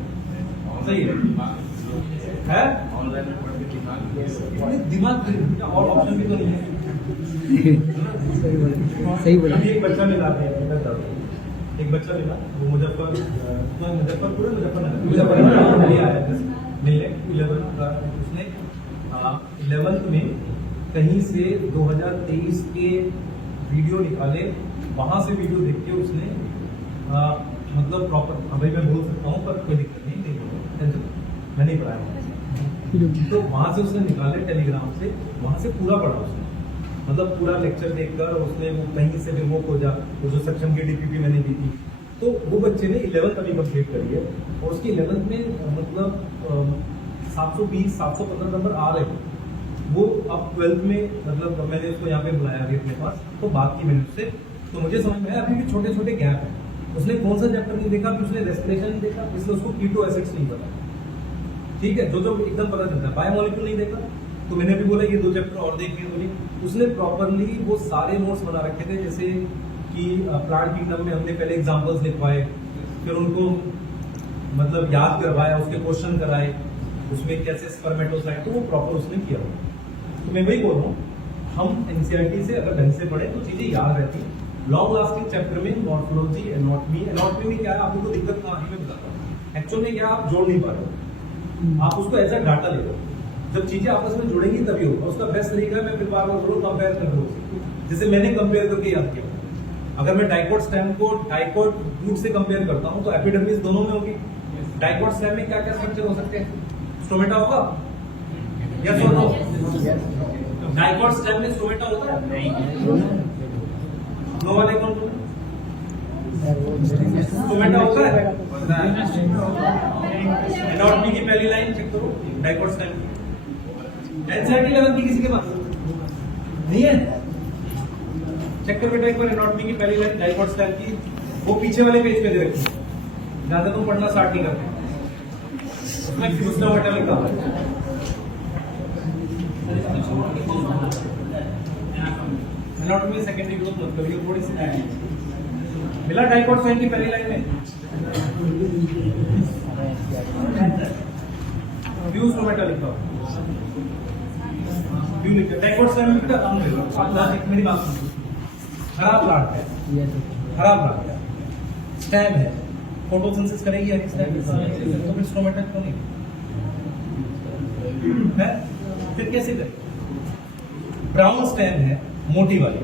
सही है? दिमाग और ऑप्शन भी तो नहीं है। सही बोला। अभी एक बच्चा मिला है, एक बच्चा मिला, वो मुजफ्फरपुर मुजफ्फरनगर मिलने 11th का, उसने 11th में कहीं से 2023 के वीडियो निकाले, वहां से वीडियो देख के उसने मतलब प्रॉपर, अभी मैं बोल सकता हूँ पर कोई दिक्कत नहीं, मैं नहीं पढ़ाया, तो वहां से उसने निकाले टेलीग्राम से, वहां से पूरा पढ़ा उसने, मतलब पूरा लेक्चर देखकर उसने वो कहीं से भी वो खोजा, वो जो सक्षम की डीपीपी मैंने दी थी, तो वो बच्चे ने 11th अभी कंप्लीट करी है और उसकी 11th में मतलब 720 715 नंबर आ रहे हैं, वो अब 12th में मतलब मैंने उसको यहाँ पे बुलाया अभी अपने पास, तो बात की मैंने उससे, तो मुझे समझ में आया अभी भी छोटे छोटे गैप है। उसने कौन सा चैप्टर नहीं देखा, फिर उसने रेस्पिरेशन नहीं देखा, इसलिए उसको कीटो एसिड्स नहीं पता। ठीक है, जो जो एकदम पता चलता है। बायोमोलिक्यूल नहीं देखा, तो मैंने भी बोला ये 2 चैप्टर और देखिए बोली। उसने प्रॉपरली वो सारे नोट्स बना रखे थे, जैसे कि प्लांट किंगडम में हमने पहले एग्जांपल्स लिखवाए, फिर उनको मतलब याद करवाया, उसके क्वेश्चन कराए, उसमें कैसे स्पर्मेटोसाइट, तो वो प्रॉपर उसने किया हुआ। तो मैं वही बोल रहा हूँ, हम एनसीईआरटी से अगर ढंग से पढ़े तो चीजें याद रहती हैं। लॉन्ग लास्टिंग चैप्टर में मॉर्फोलॉजी, एनाटॉमी में क्या है, आपको दिक्कत कहाँ है मैं बताता हूँ। एक्चुअल में क्या आप जोड़ नहीं पा रहे हो, आप उसको एज अ डाटा ले लो। जब चीजें आपस में जुड़ेंगी तभी होगा। उसका बेस्ट तरीका है, मैं फिर बार बार बोलूँ, कंपेयर कर लो, जैसे मैंने कंपेयर करके याद किया। अगर मैं डाइकोट स्टेम को डाइकोट रूट से कंपेयर करता हूँ तो एपिडर्मिस दोनों में होगी। डाइकोट स्टेम में क्या क्या स्ट्रक्चर हो सकते हैं? स्टोमेटा होगा, यस और नो? डाइकोट स्टेम में स्टोमेटा होता है? नो वाले कौन? स्टोमेटा होता है? एनाटॉमी की पहली लाइन चेक करो, डाइकोट स्टेम की। एनसीईआरटी लेवल की किसी के पास नहीं है? चेक कर बेटा एक बार, एनाटॉमी की पहली लाइन डाइकोट स्टेम की, वो पीछे वाले पेज पे दे रखी है, ज्यादा तुम पढ़ना स्टार्ट नहीं करते, उसमें फ्यूज स्टोमेटा लिखा हुआ है। एनाटॉमी सेकेंडरी ग्रोथ मतलब ये थोड़ी सी मिला डाइकोट स्टेम की पहली लाइन में, फ्यूज स्टोमेटा लिखा हुआ। डाइकोट स्टेम का काम है, मेरी बात सुनो। खराब प्लांट है, खराब प्लांट है, स्टेम है, फोटोसिंथेसिस करेगी या नहीं, तो फिर स्टोमेटा क्यों नहीं है? फिर कैसे करेगी? ब्राउन स्टेम है, मोटी वाली,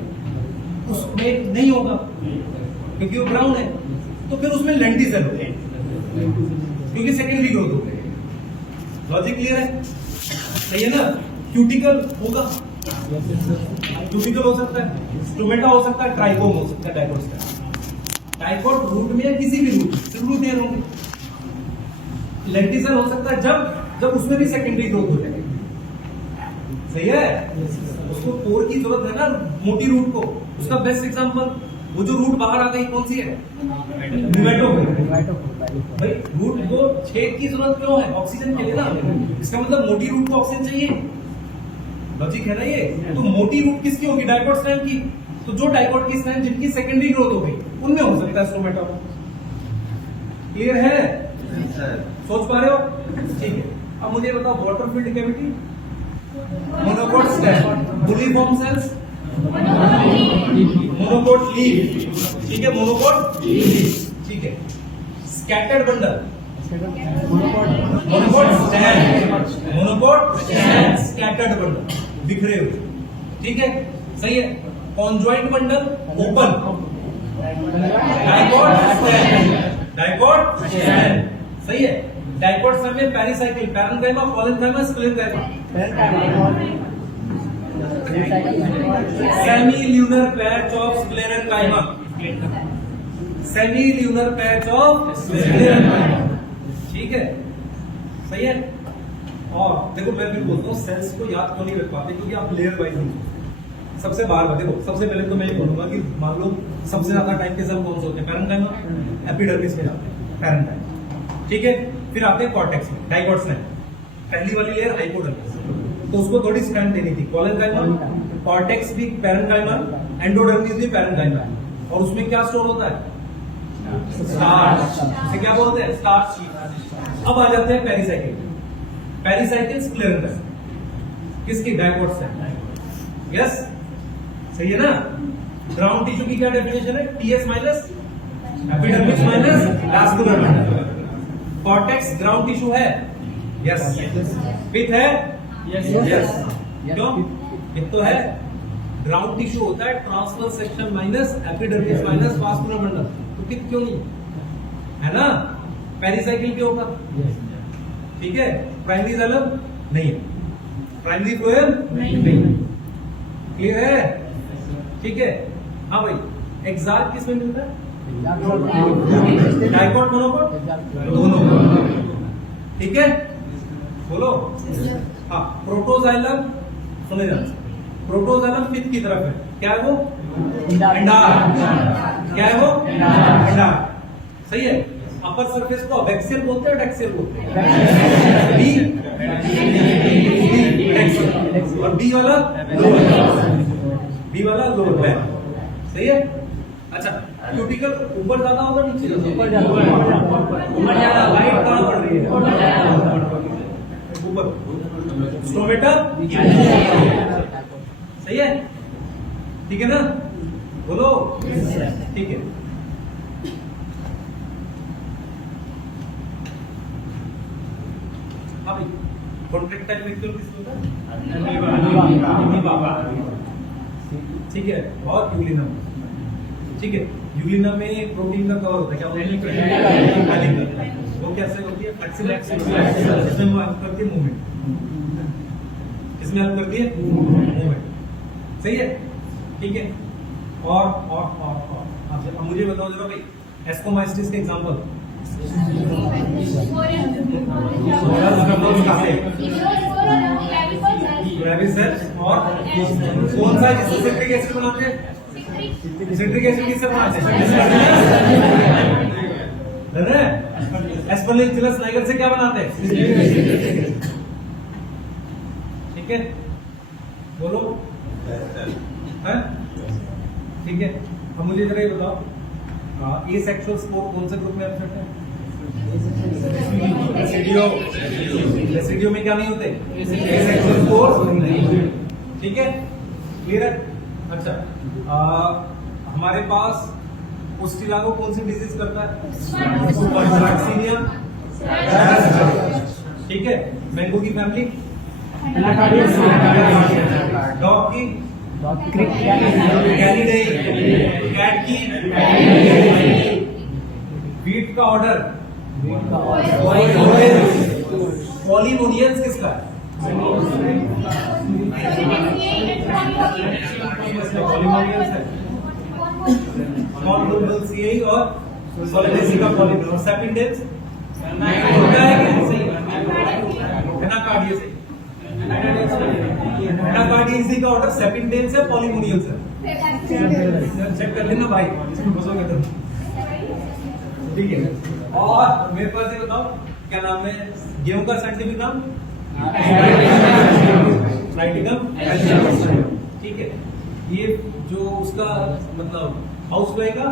उसमें नहीं होगा क्योंकि वो ब्राउन है, तो फिर उसमें लेंटिसेल होगा क्योंकि सेकेंडरी ग्रोथ हो गई। लॉजिक क्लियर है? सही है ना? क्यूटिकल होगा, क्यूटिकल हो सकता है, स्टोमेटा हो सकता है, ट्राइकोम हो सकता है, डाइकोट स्टेम। डाइकोट रूट में या किसी भी रूट, सिर्फ रूट नहीं होंगे। लेंटिसेल हो सकता है जब उसमें भी सेकेंडरी ग्रोथ हो जाएगी। सही है? उसको कोर की जरूरत है ना, मोटी रूट को। उसका बेस्ट एग्जांपल, वो जो रूट बाहर आ गई कौन सी है? भाई रूट को छेद की जरूरत क्यों है? ऑक्सीजन के लिए ना। इसका मतलब मोटी रूट को ऑक्सीजन चाहिए, लॉजिक है ना ये? तो मोटी रूट किसकी होगी? डाइकोट स्टेम की। तो जो डाइकोट की स्टेम जिनकी सेकेंडरी ग्रोथ हो गई उनमें हो सकता है स्टोमेटा। क्लियर है? सोच पा रहे हो? ठीक है, अब मुझे बताओ, water field cavity, monocot stem, bulliform cells, monocot leaf, ठीक है, मोनोकोट लीफ, ठीक है। Scattered bundle, monocot stand, monocot stand, scattered bundle, बिखरे हुए, ठीक है, सही है। Conjoint bundle, open, dicot stand, dicot stand, सही है। डाइकोट स्टेम में pericycle, parenchyma, collenchyma, sclerenchyma, semi lunar patch of sclerenchyma, semi lunar patch of sclerenchyma, ठीक है, सही है। और देखो मैं फिर बोलता हूँ, सेल्स को याद क्यों नहीं रख पाते? क्योंकि आप लेयर वाइज नहीं। सबसे बाहर देखो, सबसे पहले तो मैं ये बोलूंगा कि मान लो सबसे ज्यादा टाइम के सेल कौन से होते हैं? पैरेन्काइमा, एपिडर्मिस में जाते हैं पैरेन्काइमा, ठीक है। फिर आते हैं कॉर्टेक्स में, डाइकोट स्टेम, पहली वाली लेयर हाइपोडर्मिस, तो उसको थोड़ी स्ट्रेंथ देनी थी। कॉलेनकाइमा, कॉर्टेक्स भी पैरेन्काइमा, एंडोडर्मिस भी पैरेन्काइमा, और उसमें क्या स्टोर होता है? स्टार्च। इसे क्या बोलते हैं? स्टार्च। अब आ जाते हैं पेरिसाइकिल, पेरिसाइकिल स्क्लेरेंकाइमा, किसकी? डाइकोट स्टेम, यस, सही है ना? ग्राउंड टिश्यू की क्या डेफिनेशन है? TS minus epidermis minus vascular bundle. Cortex ground tissue है, यस, पिथ है, यस, क्यों? एक तो है ग्राउंड टिश्यू होता है, transverse section minus epidermis minus vascular bundle, तो पिथ क्यों नहीं है ना? पेरिसाइकिल क्यों होगा? ठीक है। प्राइमरी जाइलम नहीं, प्राइमरी फ्लोएम नहीं, क्लियर है? ठीक है। हाँ भाई, एक्सार्क किसमें मिलता है? डाइकोट, मोनोकोट, दोनों, ठीक है, बोलो। हाँ, प्रोटोजाइलम सुने जाना, प्रोटोजोलम पित्त की तरफ है, क्या है वो? अंडार। क्या है वो? अंडार। सही है। अपर सरफेस को अबैक्सियल बोलते हैं, डेक्सियल बोलते हैं? बी, डेक्सियल। और बी वाला लोअर है। सही है। अच्छा, क्यूटिकल ऊपर ज्यादा होगा नीचे? ऊपर ज्यादा। लाइट कहां पड़ रही है? ऊपर। स्टोमेटा। सही है, ठीक है ना? बोलो। ठीक है। अभी कॉन्ट्रैक्टाइल वेक्टर किसको होता है? ठीक है। और यूलिनम। ठीक है। यूलिनम में प्रोटीन का कवर होता है, क्या होता है? वो कैसे होती है? फ्लेक्सिबल। इसमें वो हेल्प करती है मूवमेंट, इसमें हेल्प करती है मूवमेंट। सही है, ठीक है। और अब मुझे बताओ जरा भाई, एस्कोमाइसिस के एग्जांपल। और कौन सा जिससे सिट्रिक एसिड बनाते हैं? सिट्रिक एसिड किससे बनाते हैं? एस्पर्जिलस नाइगर से क्या बनाते हैं? ठीक है, बोलो। है? ठीक है। अब मुझे जरा ये बताओ, ए सेक्सुअल स्पोर कौन से ग्रुप में एब्सेंट है? रेसिडियो में क्या नहीं होते? ए सेक्सुअल स्पोर। ठीक है, क्लियर है? अच्छा, हमारे पास पुस्टिला को कौन सी डिजीज करता है? वैक्सीनिया। ठीक है। मैंगो की फैमिली, डॉग की कैनिडाई, कैट की, बीट का ऑर्डर पॉलीमोनियंस किसका है? पॉलीमोनियंस है कॉन्वोल्यूसियाई और सोलेनेसी का पॉलीमर। और सेपिडेंस होता है कि नहीं? सही है। एनाकार्डियस है। एनाकार्डियस का ऑर्डर सेपिडेंस है, पॉलीमोनियंस है? चेक कर लेना भाई, इसमें घुसोगे तो। ठीक है। और मेरे पास ये बताओ, क्या नाम है गेहूं का साइंटिफिक नाम? ट्राइटिकम। ठीक है। ये जो उसका मतलब हाउस फ्लाई का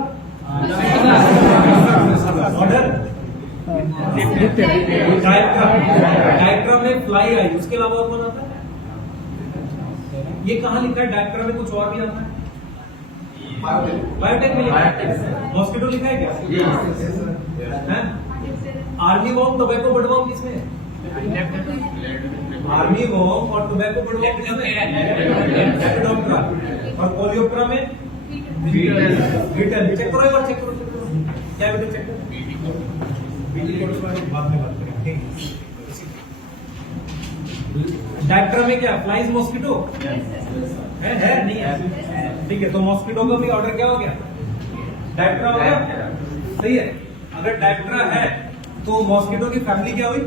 ऑर्डर डायग्राम में फ्लाई आई, उसके अलावा और कौन आता है? ये कहाँ लिखा है? डायग्राम में कुछ और भी आता है? बायोटेक में लिखा है। मॉस्किटो लिखा है क्या? Army worm, tobacco bud worm किसमें है? आर्मी वॉर्म और टोबैको बर्ड वॉर्म किसमें है? लेपिडोप्टेरा। और कोलियोप्टेरा में बीटल। चेक करो एक बार, चेक करो क्या बेटा, चेक करो। बाद में बात करेंगे। डायग्राम में क्या फ्लाइज मॉस्किटो है नहीं है? ठीक है, तो मॉस्किटो का भी ऑर्डर क्या हो गया? डायग्रा हो गया। सही है। अगर डायग्रा है तो मॉस्किटो की फैमिली क्या हुई?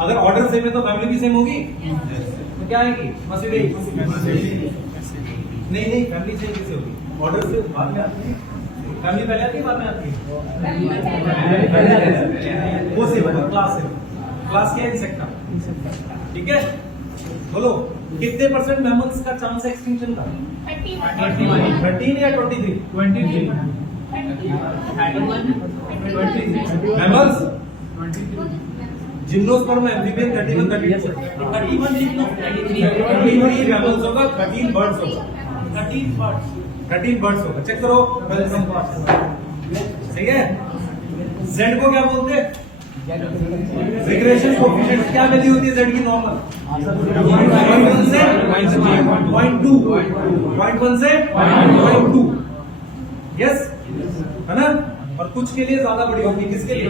अगर ऑर्डर सेम है तो फैमिली भी सेम होगी, तो क्या आएगी? मस्टिडेई। नहीं, फैमिली सेम कैसे होगी? ऑर्डर से बाद में आती है, फैमिली पहले आती है बाद में आती है? वो सेम है, क्लास सेम। क्लास क्या है? इंसेक्टा। ठीक है, बोलो कितने % मैमल्स का चांस है एक्सटिंक्शन का? 13 या 23? 23 मैमल्स। जिम्नोस्पर्म एम्फीबियन 31 32 33 मैमल्स होगा, 13 बर्ड्स होगा। 13 बर्ड्स होगा। चेक करो। सही है। जेड को क्या बोलते हैं? Regression coefficient. क्या वैल्यू होती है जेड की? नॉर्मल 0.1 से 0.2, 0.1 से 0.2। यस, है ना? और कुछ के लिए ज्यादा बड़ी होगी। किसके लिए?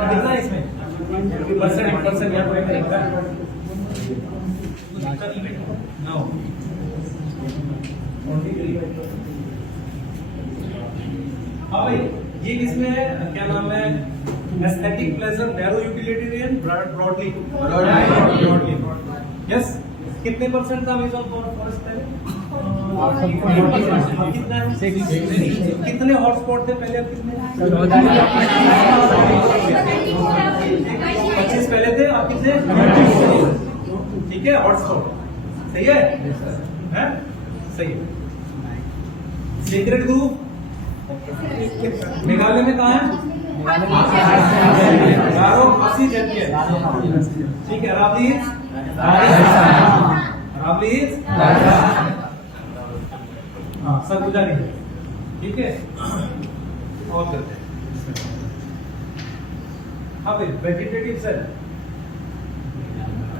कितना इसमें परसेंट या नो? हाँ भाई, ये किसमें है? क्या नाम है? Aesthetic pleasure, narrow utilitarian, broadly. Yes, कितने परसेंट था अमेज़न फॉरेस्ट पहले? कितना है? कितने हॉटस्पॉट थे पहले? अब कितने? 25 पहले थे, अब कितने? ठीक है, हॉटस्पॉट सही है, हैं? सही है। सीक्रेट ग्रुप मेघालय में कहाँ है? गारो, खासी, जैसलमेर। ठीक है, रावलीज, रावलीज, हाँ, सरगुजा नहीं। ठीक है, और करते हैं। हाँ भाई, वेजिटेटिव सेल,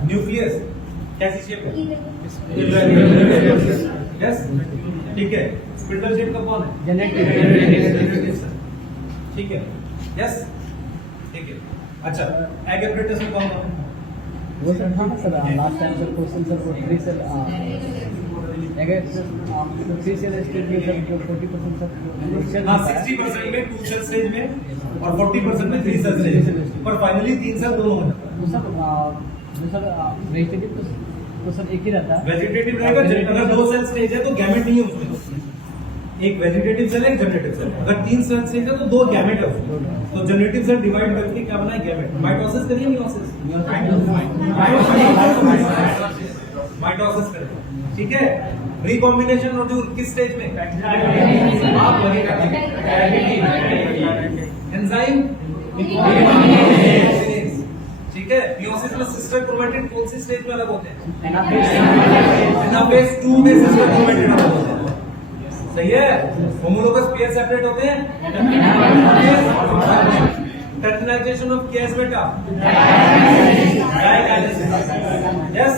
न्यूक्लियस कैसी शेप है? यस, ठीक है। स्पिंडल शेप का कौन है? जेनेटिव। ठीक है, यस, ठीक है। अच्छा, एग एपरेटस में कौन है? वो सर था ना sir, last time sir question sir को 3 सर अगर 3 सेल स्टेज में सर 40% सर, हाँ 60% में 2 सेल स्टेज में और 40% में 3 सेल स्टेज, पर फाइनली 3 सेल दोनों में। सर वेजिटेटिव तो सर एक ही रहता है। वेजिटेटिव रहेगा, अगर 2 सेल स्टेज है तो गैमेट नहीं है उसमें, एक वेजिटेटिव सेल है, एक जनरेटिव सेल। अगर 3 सेल स्टेज है तो 2 गैमेट है उसमें, तो जनरेटिव सेल डिवाइड करके क्या बना है? गैमेट। माइटोसिस करिए, मियोसिस, माइटोसिस करें। ठीक है, रिकॉम्बिनेशन नोड्यूल किस स्टेज में? आप लगेगा एंजाइम, ठीक है। मियोसिस में सिस्टर क्रोमैटिड कौन सी स्टेज में अलग होते हैं? एनाफेज 2 में सिस्टर क्रोमैटिड अलग होते हैं, सही है। होमोलोगस पेयर सेपरेट होते हैं। टर्मिनाइजेशन ऑफ केस बेटा, यस।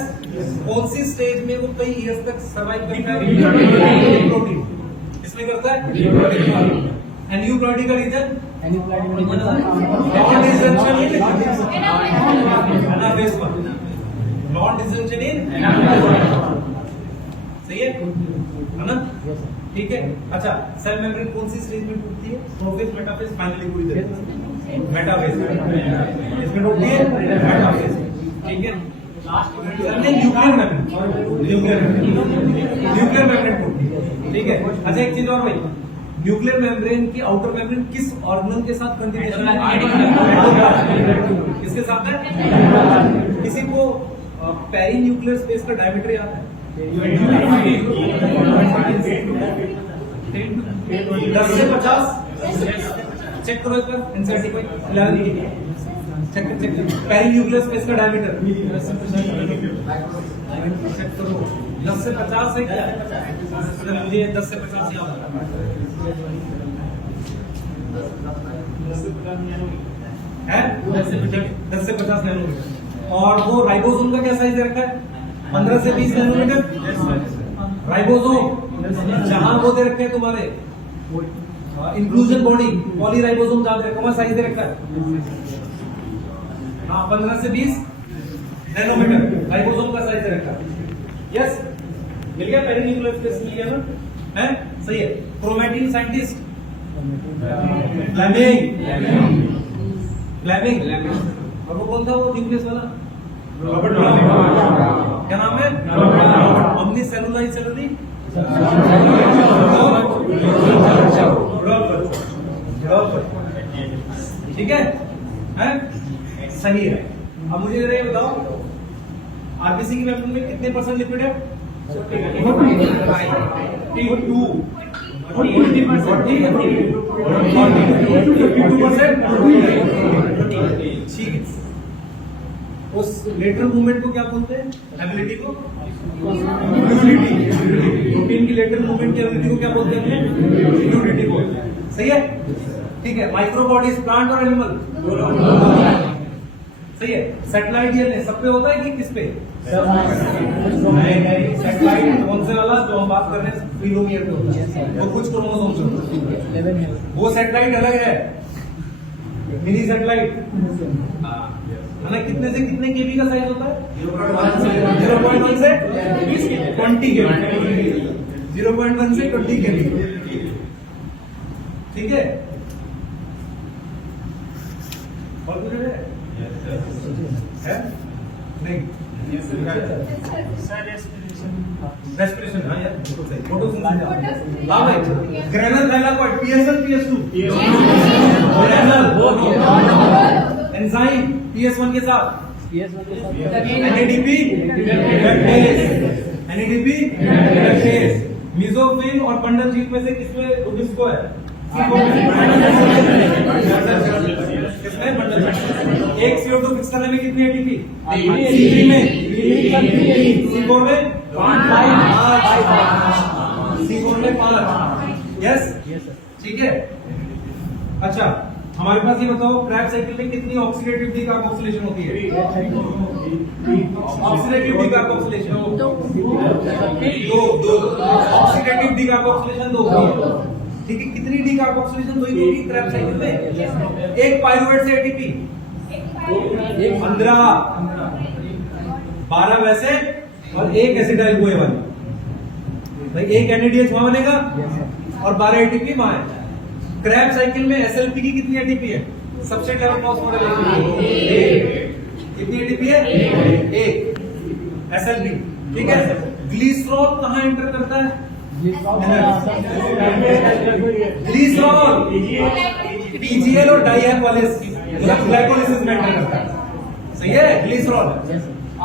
कौन सी स्टेज में वो कई ईयर्स तक सर्वाइव करता है? प्रोटीन इसमें करता है। एन्यूप्लॉइडी का reason non disjunction in anaphase 1, non disjunction in, सही है ना? ठीक है। अच्छा, सेल मेम्ब्रेन कौन सी स्टेज में टूटती है? प्रोफेज, मेटाफेज, फाइनली पूरी तरह मेटाफेज इसमें टूटती है, मेटाफेज। ठीक है, न्यूक्लियर मेम्ब्रेन टूटती है। ठीक है। अच्छा, एक चीज और भाई, न्यूक्लियर मेम्ब्रेन की आउटर मेम्ब्रेन किस ऑर्गन के साथ कंटिन्यूएशन है? किसके साथ है? किसी को पेरी न्यूक्लियर स्पेस का डायमीटर याद है? 10 से 50। चेक करो एक बार, एनसीईआरटी पे चेक पेरी न्यूक्लियर स्पेस का डायमीटर चेक करो। 10 से 50 है क्या? मुझे 10 से 50 याद है, 10 से 50 नैनोमीटर। और वो राइबोसोम का क्या साइज रखा है? 15 से 20 नैनोमीटर। राइबोसोम जहां वो दे रखे हैं तुम्हारे इंक्लूजन बॉडी, पॉलीराइबोसोम जहां दे रखा है साइज दे रखा है, हाँ 15 से 20 नैनोमीटर राइबोसोम का साइज दे रखा है। यस, मिल गया, पेरीन्यूक्लियर स्पेस मिल गया ना, है सही है। क्रोमैटिन साइंटिस्ट फ्लेमिंग, और वो कौन था वो न्यूक्लियस वाला? Robert brown. क्या नाम है? ओमनी सेलुलर सेलुलरी, ठीक है, सही है। अब मुझे जरा ये बताओ, आरबीसी की मेम्ब्रेन में कितने परसेंट लिक्विड है? 52%। उस लेटरल मूवमेंट को क्या बोलते हैं? एबिलिटी को, प्रोटीन की लेटरल मूवमेंट की एबिलिटी को क्या बोलते हैं? फ्लूइडिटी को। सही है, ठीक है। माइक्रोबॉडीज, प्लांट और एनिमल, सही है। सेटेलाइट डीएनए सब पे होता है कि किस पे? नहीं, सेटेलाइट कौन से वाला जो हम बात कर रहे हैं टेलोमियर पे होता है, वो कुछ क्रोमोसोम से होता है। वो सेटेलाइट अलग है, मिनी सेटेलाइट है ना। कितने से कितने केबी का साइज होता है? 0.1 से 20 केबी, 0.1 से 20 केबी, ठीक है। ऑक्सीजन है नहीं रेस्पिरेशन हाँ यार बिल्कुल सही फोटोसिंथेसिस हाँ भाई granal thylakoid PS1 PS2 granal enzyme PS1 के साथ PS1 के साथ NADP लैक्टेज मिजोफिन और बंडल जीत में से किसमें किसको है किसमें बंडल एक CO2 फिक्स करने में कितनी ATP C3 में C4 में 5 यस ठीक है अच्छा हमारे पास ये बताओ क्रैब साइकिल में कितनी ऑक्सीडेटिव डिकार्बोक्सिलेशन होती है ऑक्सीडेटिव डिकार्बोक्सिलेशन दो ऑक्सीडेटिव डिकार्बोक्सिलेशन दो ठीक है कितनी डिकार्बोक्सिलेशन दो ही होगी क्रैब साइकिल में एक पाइरुवेट से एटीपी 15 12 वैसे और एक एसिटाइल कोए वाली भाई एक NADH वहां बनेगा और 12 ATP वहां है क्रैब साइकिल में SLP की कितनी ATP है सबसे लेवल फॉस्फोरेट कितनी ATP है एक SLP ठीक है ग्लिसरॉल कहां एंटर करता है ग्लिसरॉल PGL और डाइएक वाले मतलब ग्लाइकोलिसिस में एंटर करता है सही है ग्लिसरॉल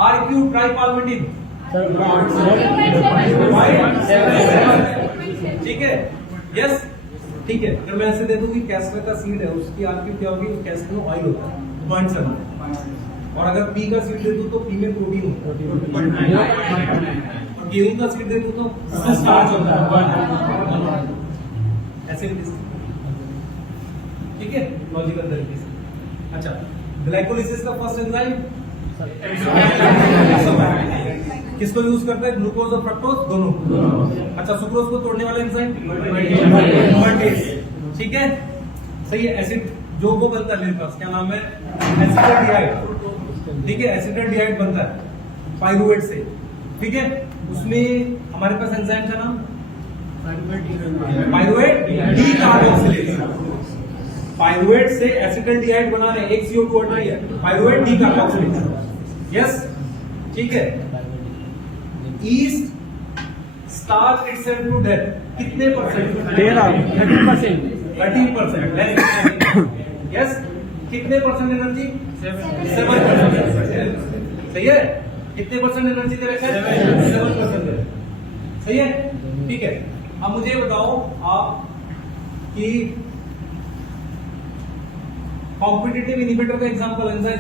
RQ ट्राइपाल्मिटिन ठीक है यस ठीक है अगर मैं ऐसे दे दूं कि कैस्टर का सीड है उसकी RQ क्या होगी तो कैस्टर में ऑयल होता है 0.7 और अगर P का सीड दे दूं तो P में प्रोटीन होता है और गेहूं का सीड दे दूं तो उसमें स्टार्च होता है ऐसे ठीक है लॉजिकल तरीके से अच्छा ग्लाइकोलिसिस का फर्स्ट एंजाइम किसको यूज करता है ग्लूकोज और फ्रक्टोज दोनों अच्छा सुक्रोज को तोड़ने वाला एंजाइम ठीक है सही है एसिड जो वो बनता है मेरे पास क्या नाम है एसिटाल्डिहाइड ठीक है एसिटाल्डिहाइड बनता है पाइरुवेट से ठीक है उसमें हमारे पास एंजाइम का नाम पाइरुवेट डीकार्बोक्सिलेज पाइरुवेट से एसिटाल्डिहाइड बना रहे एक CO2 हट रही है पाइरुवेट डीकार्बोक्सिलेज यस ठीक है yeast starch itself to death कितने परसेंट 13% यस कितने परसेंट एनर्जी 7% सही है कितने परसेंट एनर्जी दे रखा है 7% सही है ठीक है अब मुझे बताओ आप कि कॉम्पिटिटिव इनहिबिटर का एग्जांपल एंजाइम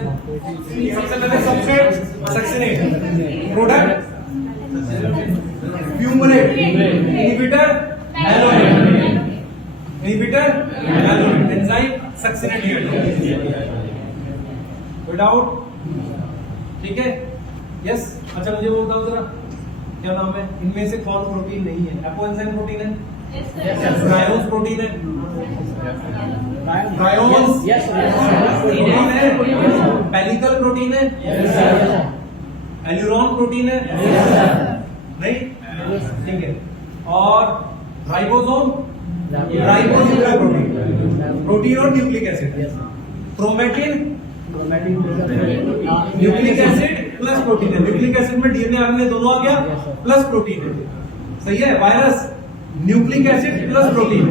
सबसे पहले substrate succinate product fumarate inhibitor malonate enzyme succinate without ठीक है यस अच्छा मुझे वो बताओ जरा क्या नाम है इनमें से कौन प्रोटीन नहीं है एपोएंजाइम प्रोटीन है रायोन्स प्रोटीन है रायोन्स प्रोटीन है पेलिकल प्रोटीन है एल्यूरॉन प्रोटीन है नहीं ठीक है और राइबोसोम राइबोन्यूक्लिक प्रोटीन प्रोटीन और nucleic acid chromatin nucleic acid plus protein है न्यूक्लिक एसिड में DNA RNA दोनों आ गया प्लस प्रोटीन है सही है virus nucleic acid plus protein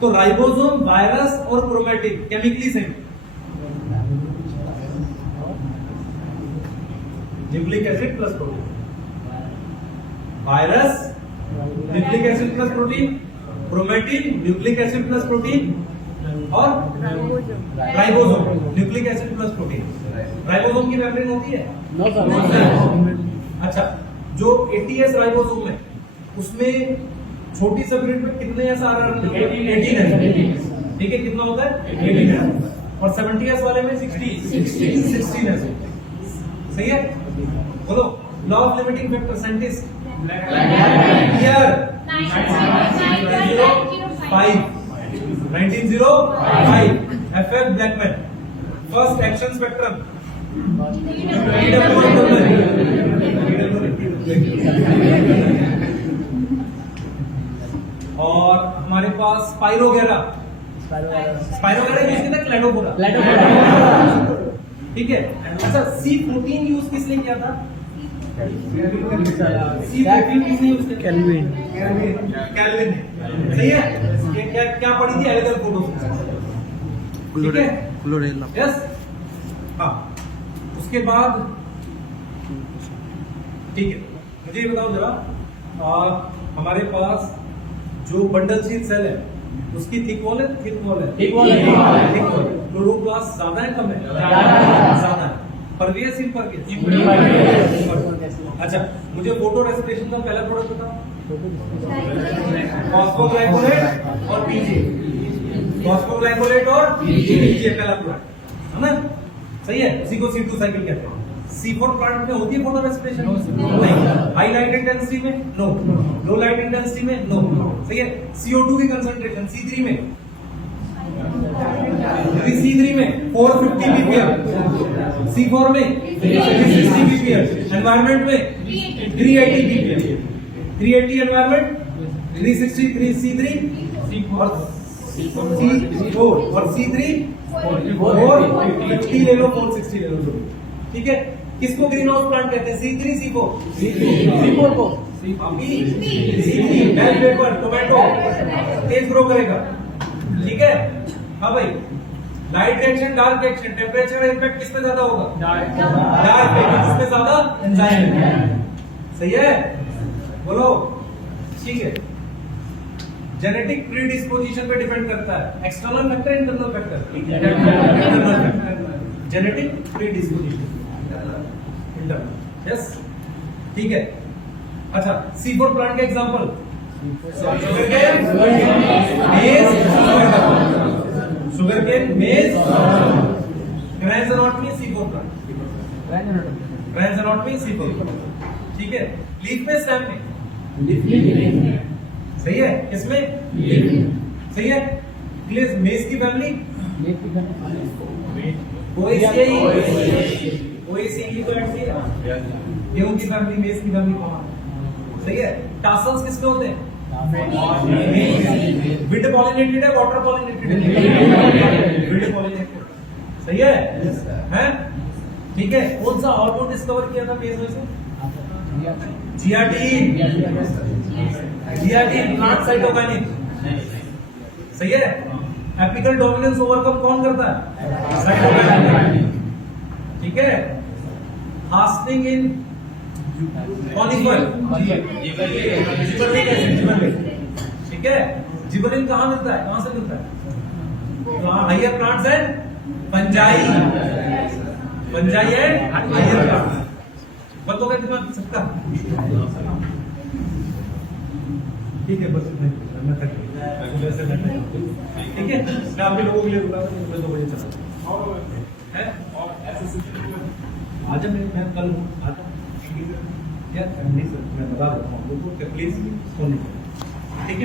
तो राइबोसोम वायरस और chromatin chemically same nucleic acid plus protein virus nucleic acid plus protein chromatin nucleic acid plus protein और ribosome nucleic acid plus protein ribosome की membrane होती है no sir अच्छा जो ATS ribosome है उसमें छोटी सबयूनिट में कितने SRR 18 है ठीक है कितना होता है 18 और 70S वाले में 16 है सही है बोलो law of limiting factor scientist year 1905 FF Blackman first action spectrum और हमारे पास पाइरो 11 स्पाइरोगैरा यूज किया था क्लैडोपोरा। ठीक है। अच्छा C14 यूज किसने किया था? C14 किसने यूज किया? कैल्विन। कैल्विन ने। सही है। ये क्या पढ़ी थी? एलेगल फोटोसिंथेसिस। ठीक है। क्लोरेला। यस। हाँ उसके बाद ठीक है मुझे ये बताओ जरा हमारे पास जो बंडल शीट सेल है उसकी थिक वॉल है, थिक वॉल है, थिक वॉल है। क्लोरोप्लास्ट ज्यादा है कम है? ज्यादा है। Pervious impervious? अच्छा मुझे फोटो रेसिस्टेशन का पहला प्रोडक्ट बताओ। फॉस्फोग्लाइकोलेट और पीजे। फॉस्फोग्लाइकोलेट और पीजे पहला प्रोडक्ट है ना? सही है। उसी को C2 साइकिल कहते हैं। C4 प्लांट में होती है फोटो रेस्पिरेशन? नहीं। हाई लाइट इंटेंसिटी में? नो। लो लाइट इंटेंसिटी में? नो। सही है। CO2 की कंसंट्रेशन C3 में? C3 में 450 ppm, C4 में 360 ppm, एनवायरमेंट में 380 ppm, 380 एनवायरमेंट, 360 C3 और C4 और C3 450 ले लो, 460 ले लो। ठीक है। किसको ग्रीन हाउस प्लांट कहते हैं? C3 C4? C4 को C3 बेल पेपर टोमेटो तेज ग्रो करेगा। ठीक है। हाँ भाई light reaction dark reaction temperature impact किस पे ज्यादा होगा? डार्क पे। किस पे ज्यादा? एंजाइम। सही है। बोलो। ठीक है। जेनेटिक प्रीडिस्पोजिशन पे डिपेंड करता है। External factor internal factor? Internal factor. Genetic predisposition internal. Yes. ठीक है। अच्छा C4 प्लांट का एग्जांपल शुगर केन मेज ग्रैंड नॉट में C4 प्लांट। ग्रैंड नॉट में C4 प्लांट। ठीक है। लीफ में स्टेम में? सही है। किसमें? सही है। क्लियर। मेज की फैमिली ओएसी तो ऐड किया। गेहूं की फैमिली मेज की फैमिली कॉमन। सही है। टासल्स किसमें होते हैं? विंड पॉलिनेटेड है वाटर पॉलिनेटेड है? Wind pollinated. सही है। हैं? ठीक है। कौन सा हार्मोन डिस्कवर किया था मेज में से? जियाटिन। Zeatin plant cytokinin. सही है। एपिकल डोमिनेंस ओवरकम कौन करता है? साइटोकाइनिन। ठीक है। फास्टिंग इन कॉनिफर जिबरेलिक एसिड। ठीक है। जिबरेलिन कहाँ मिलता है? कहाँ से मिलता है? Higher plants and fungi. Fungi and higher plants. बताओगे दिमाग सबका? ठीक है। बस मैं थक गया। ठीक है। मैं आप लोगों के लिए रुका था। मैं 2 बजे चला है। आज मैं कल आता यार नहीं सर मैं बता देता हूँ प्लीज फोन नहीं। ठीक है।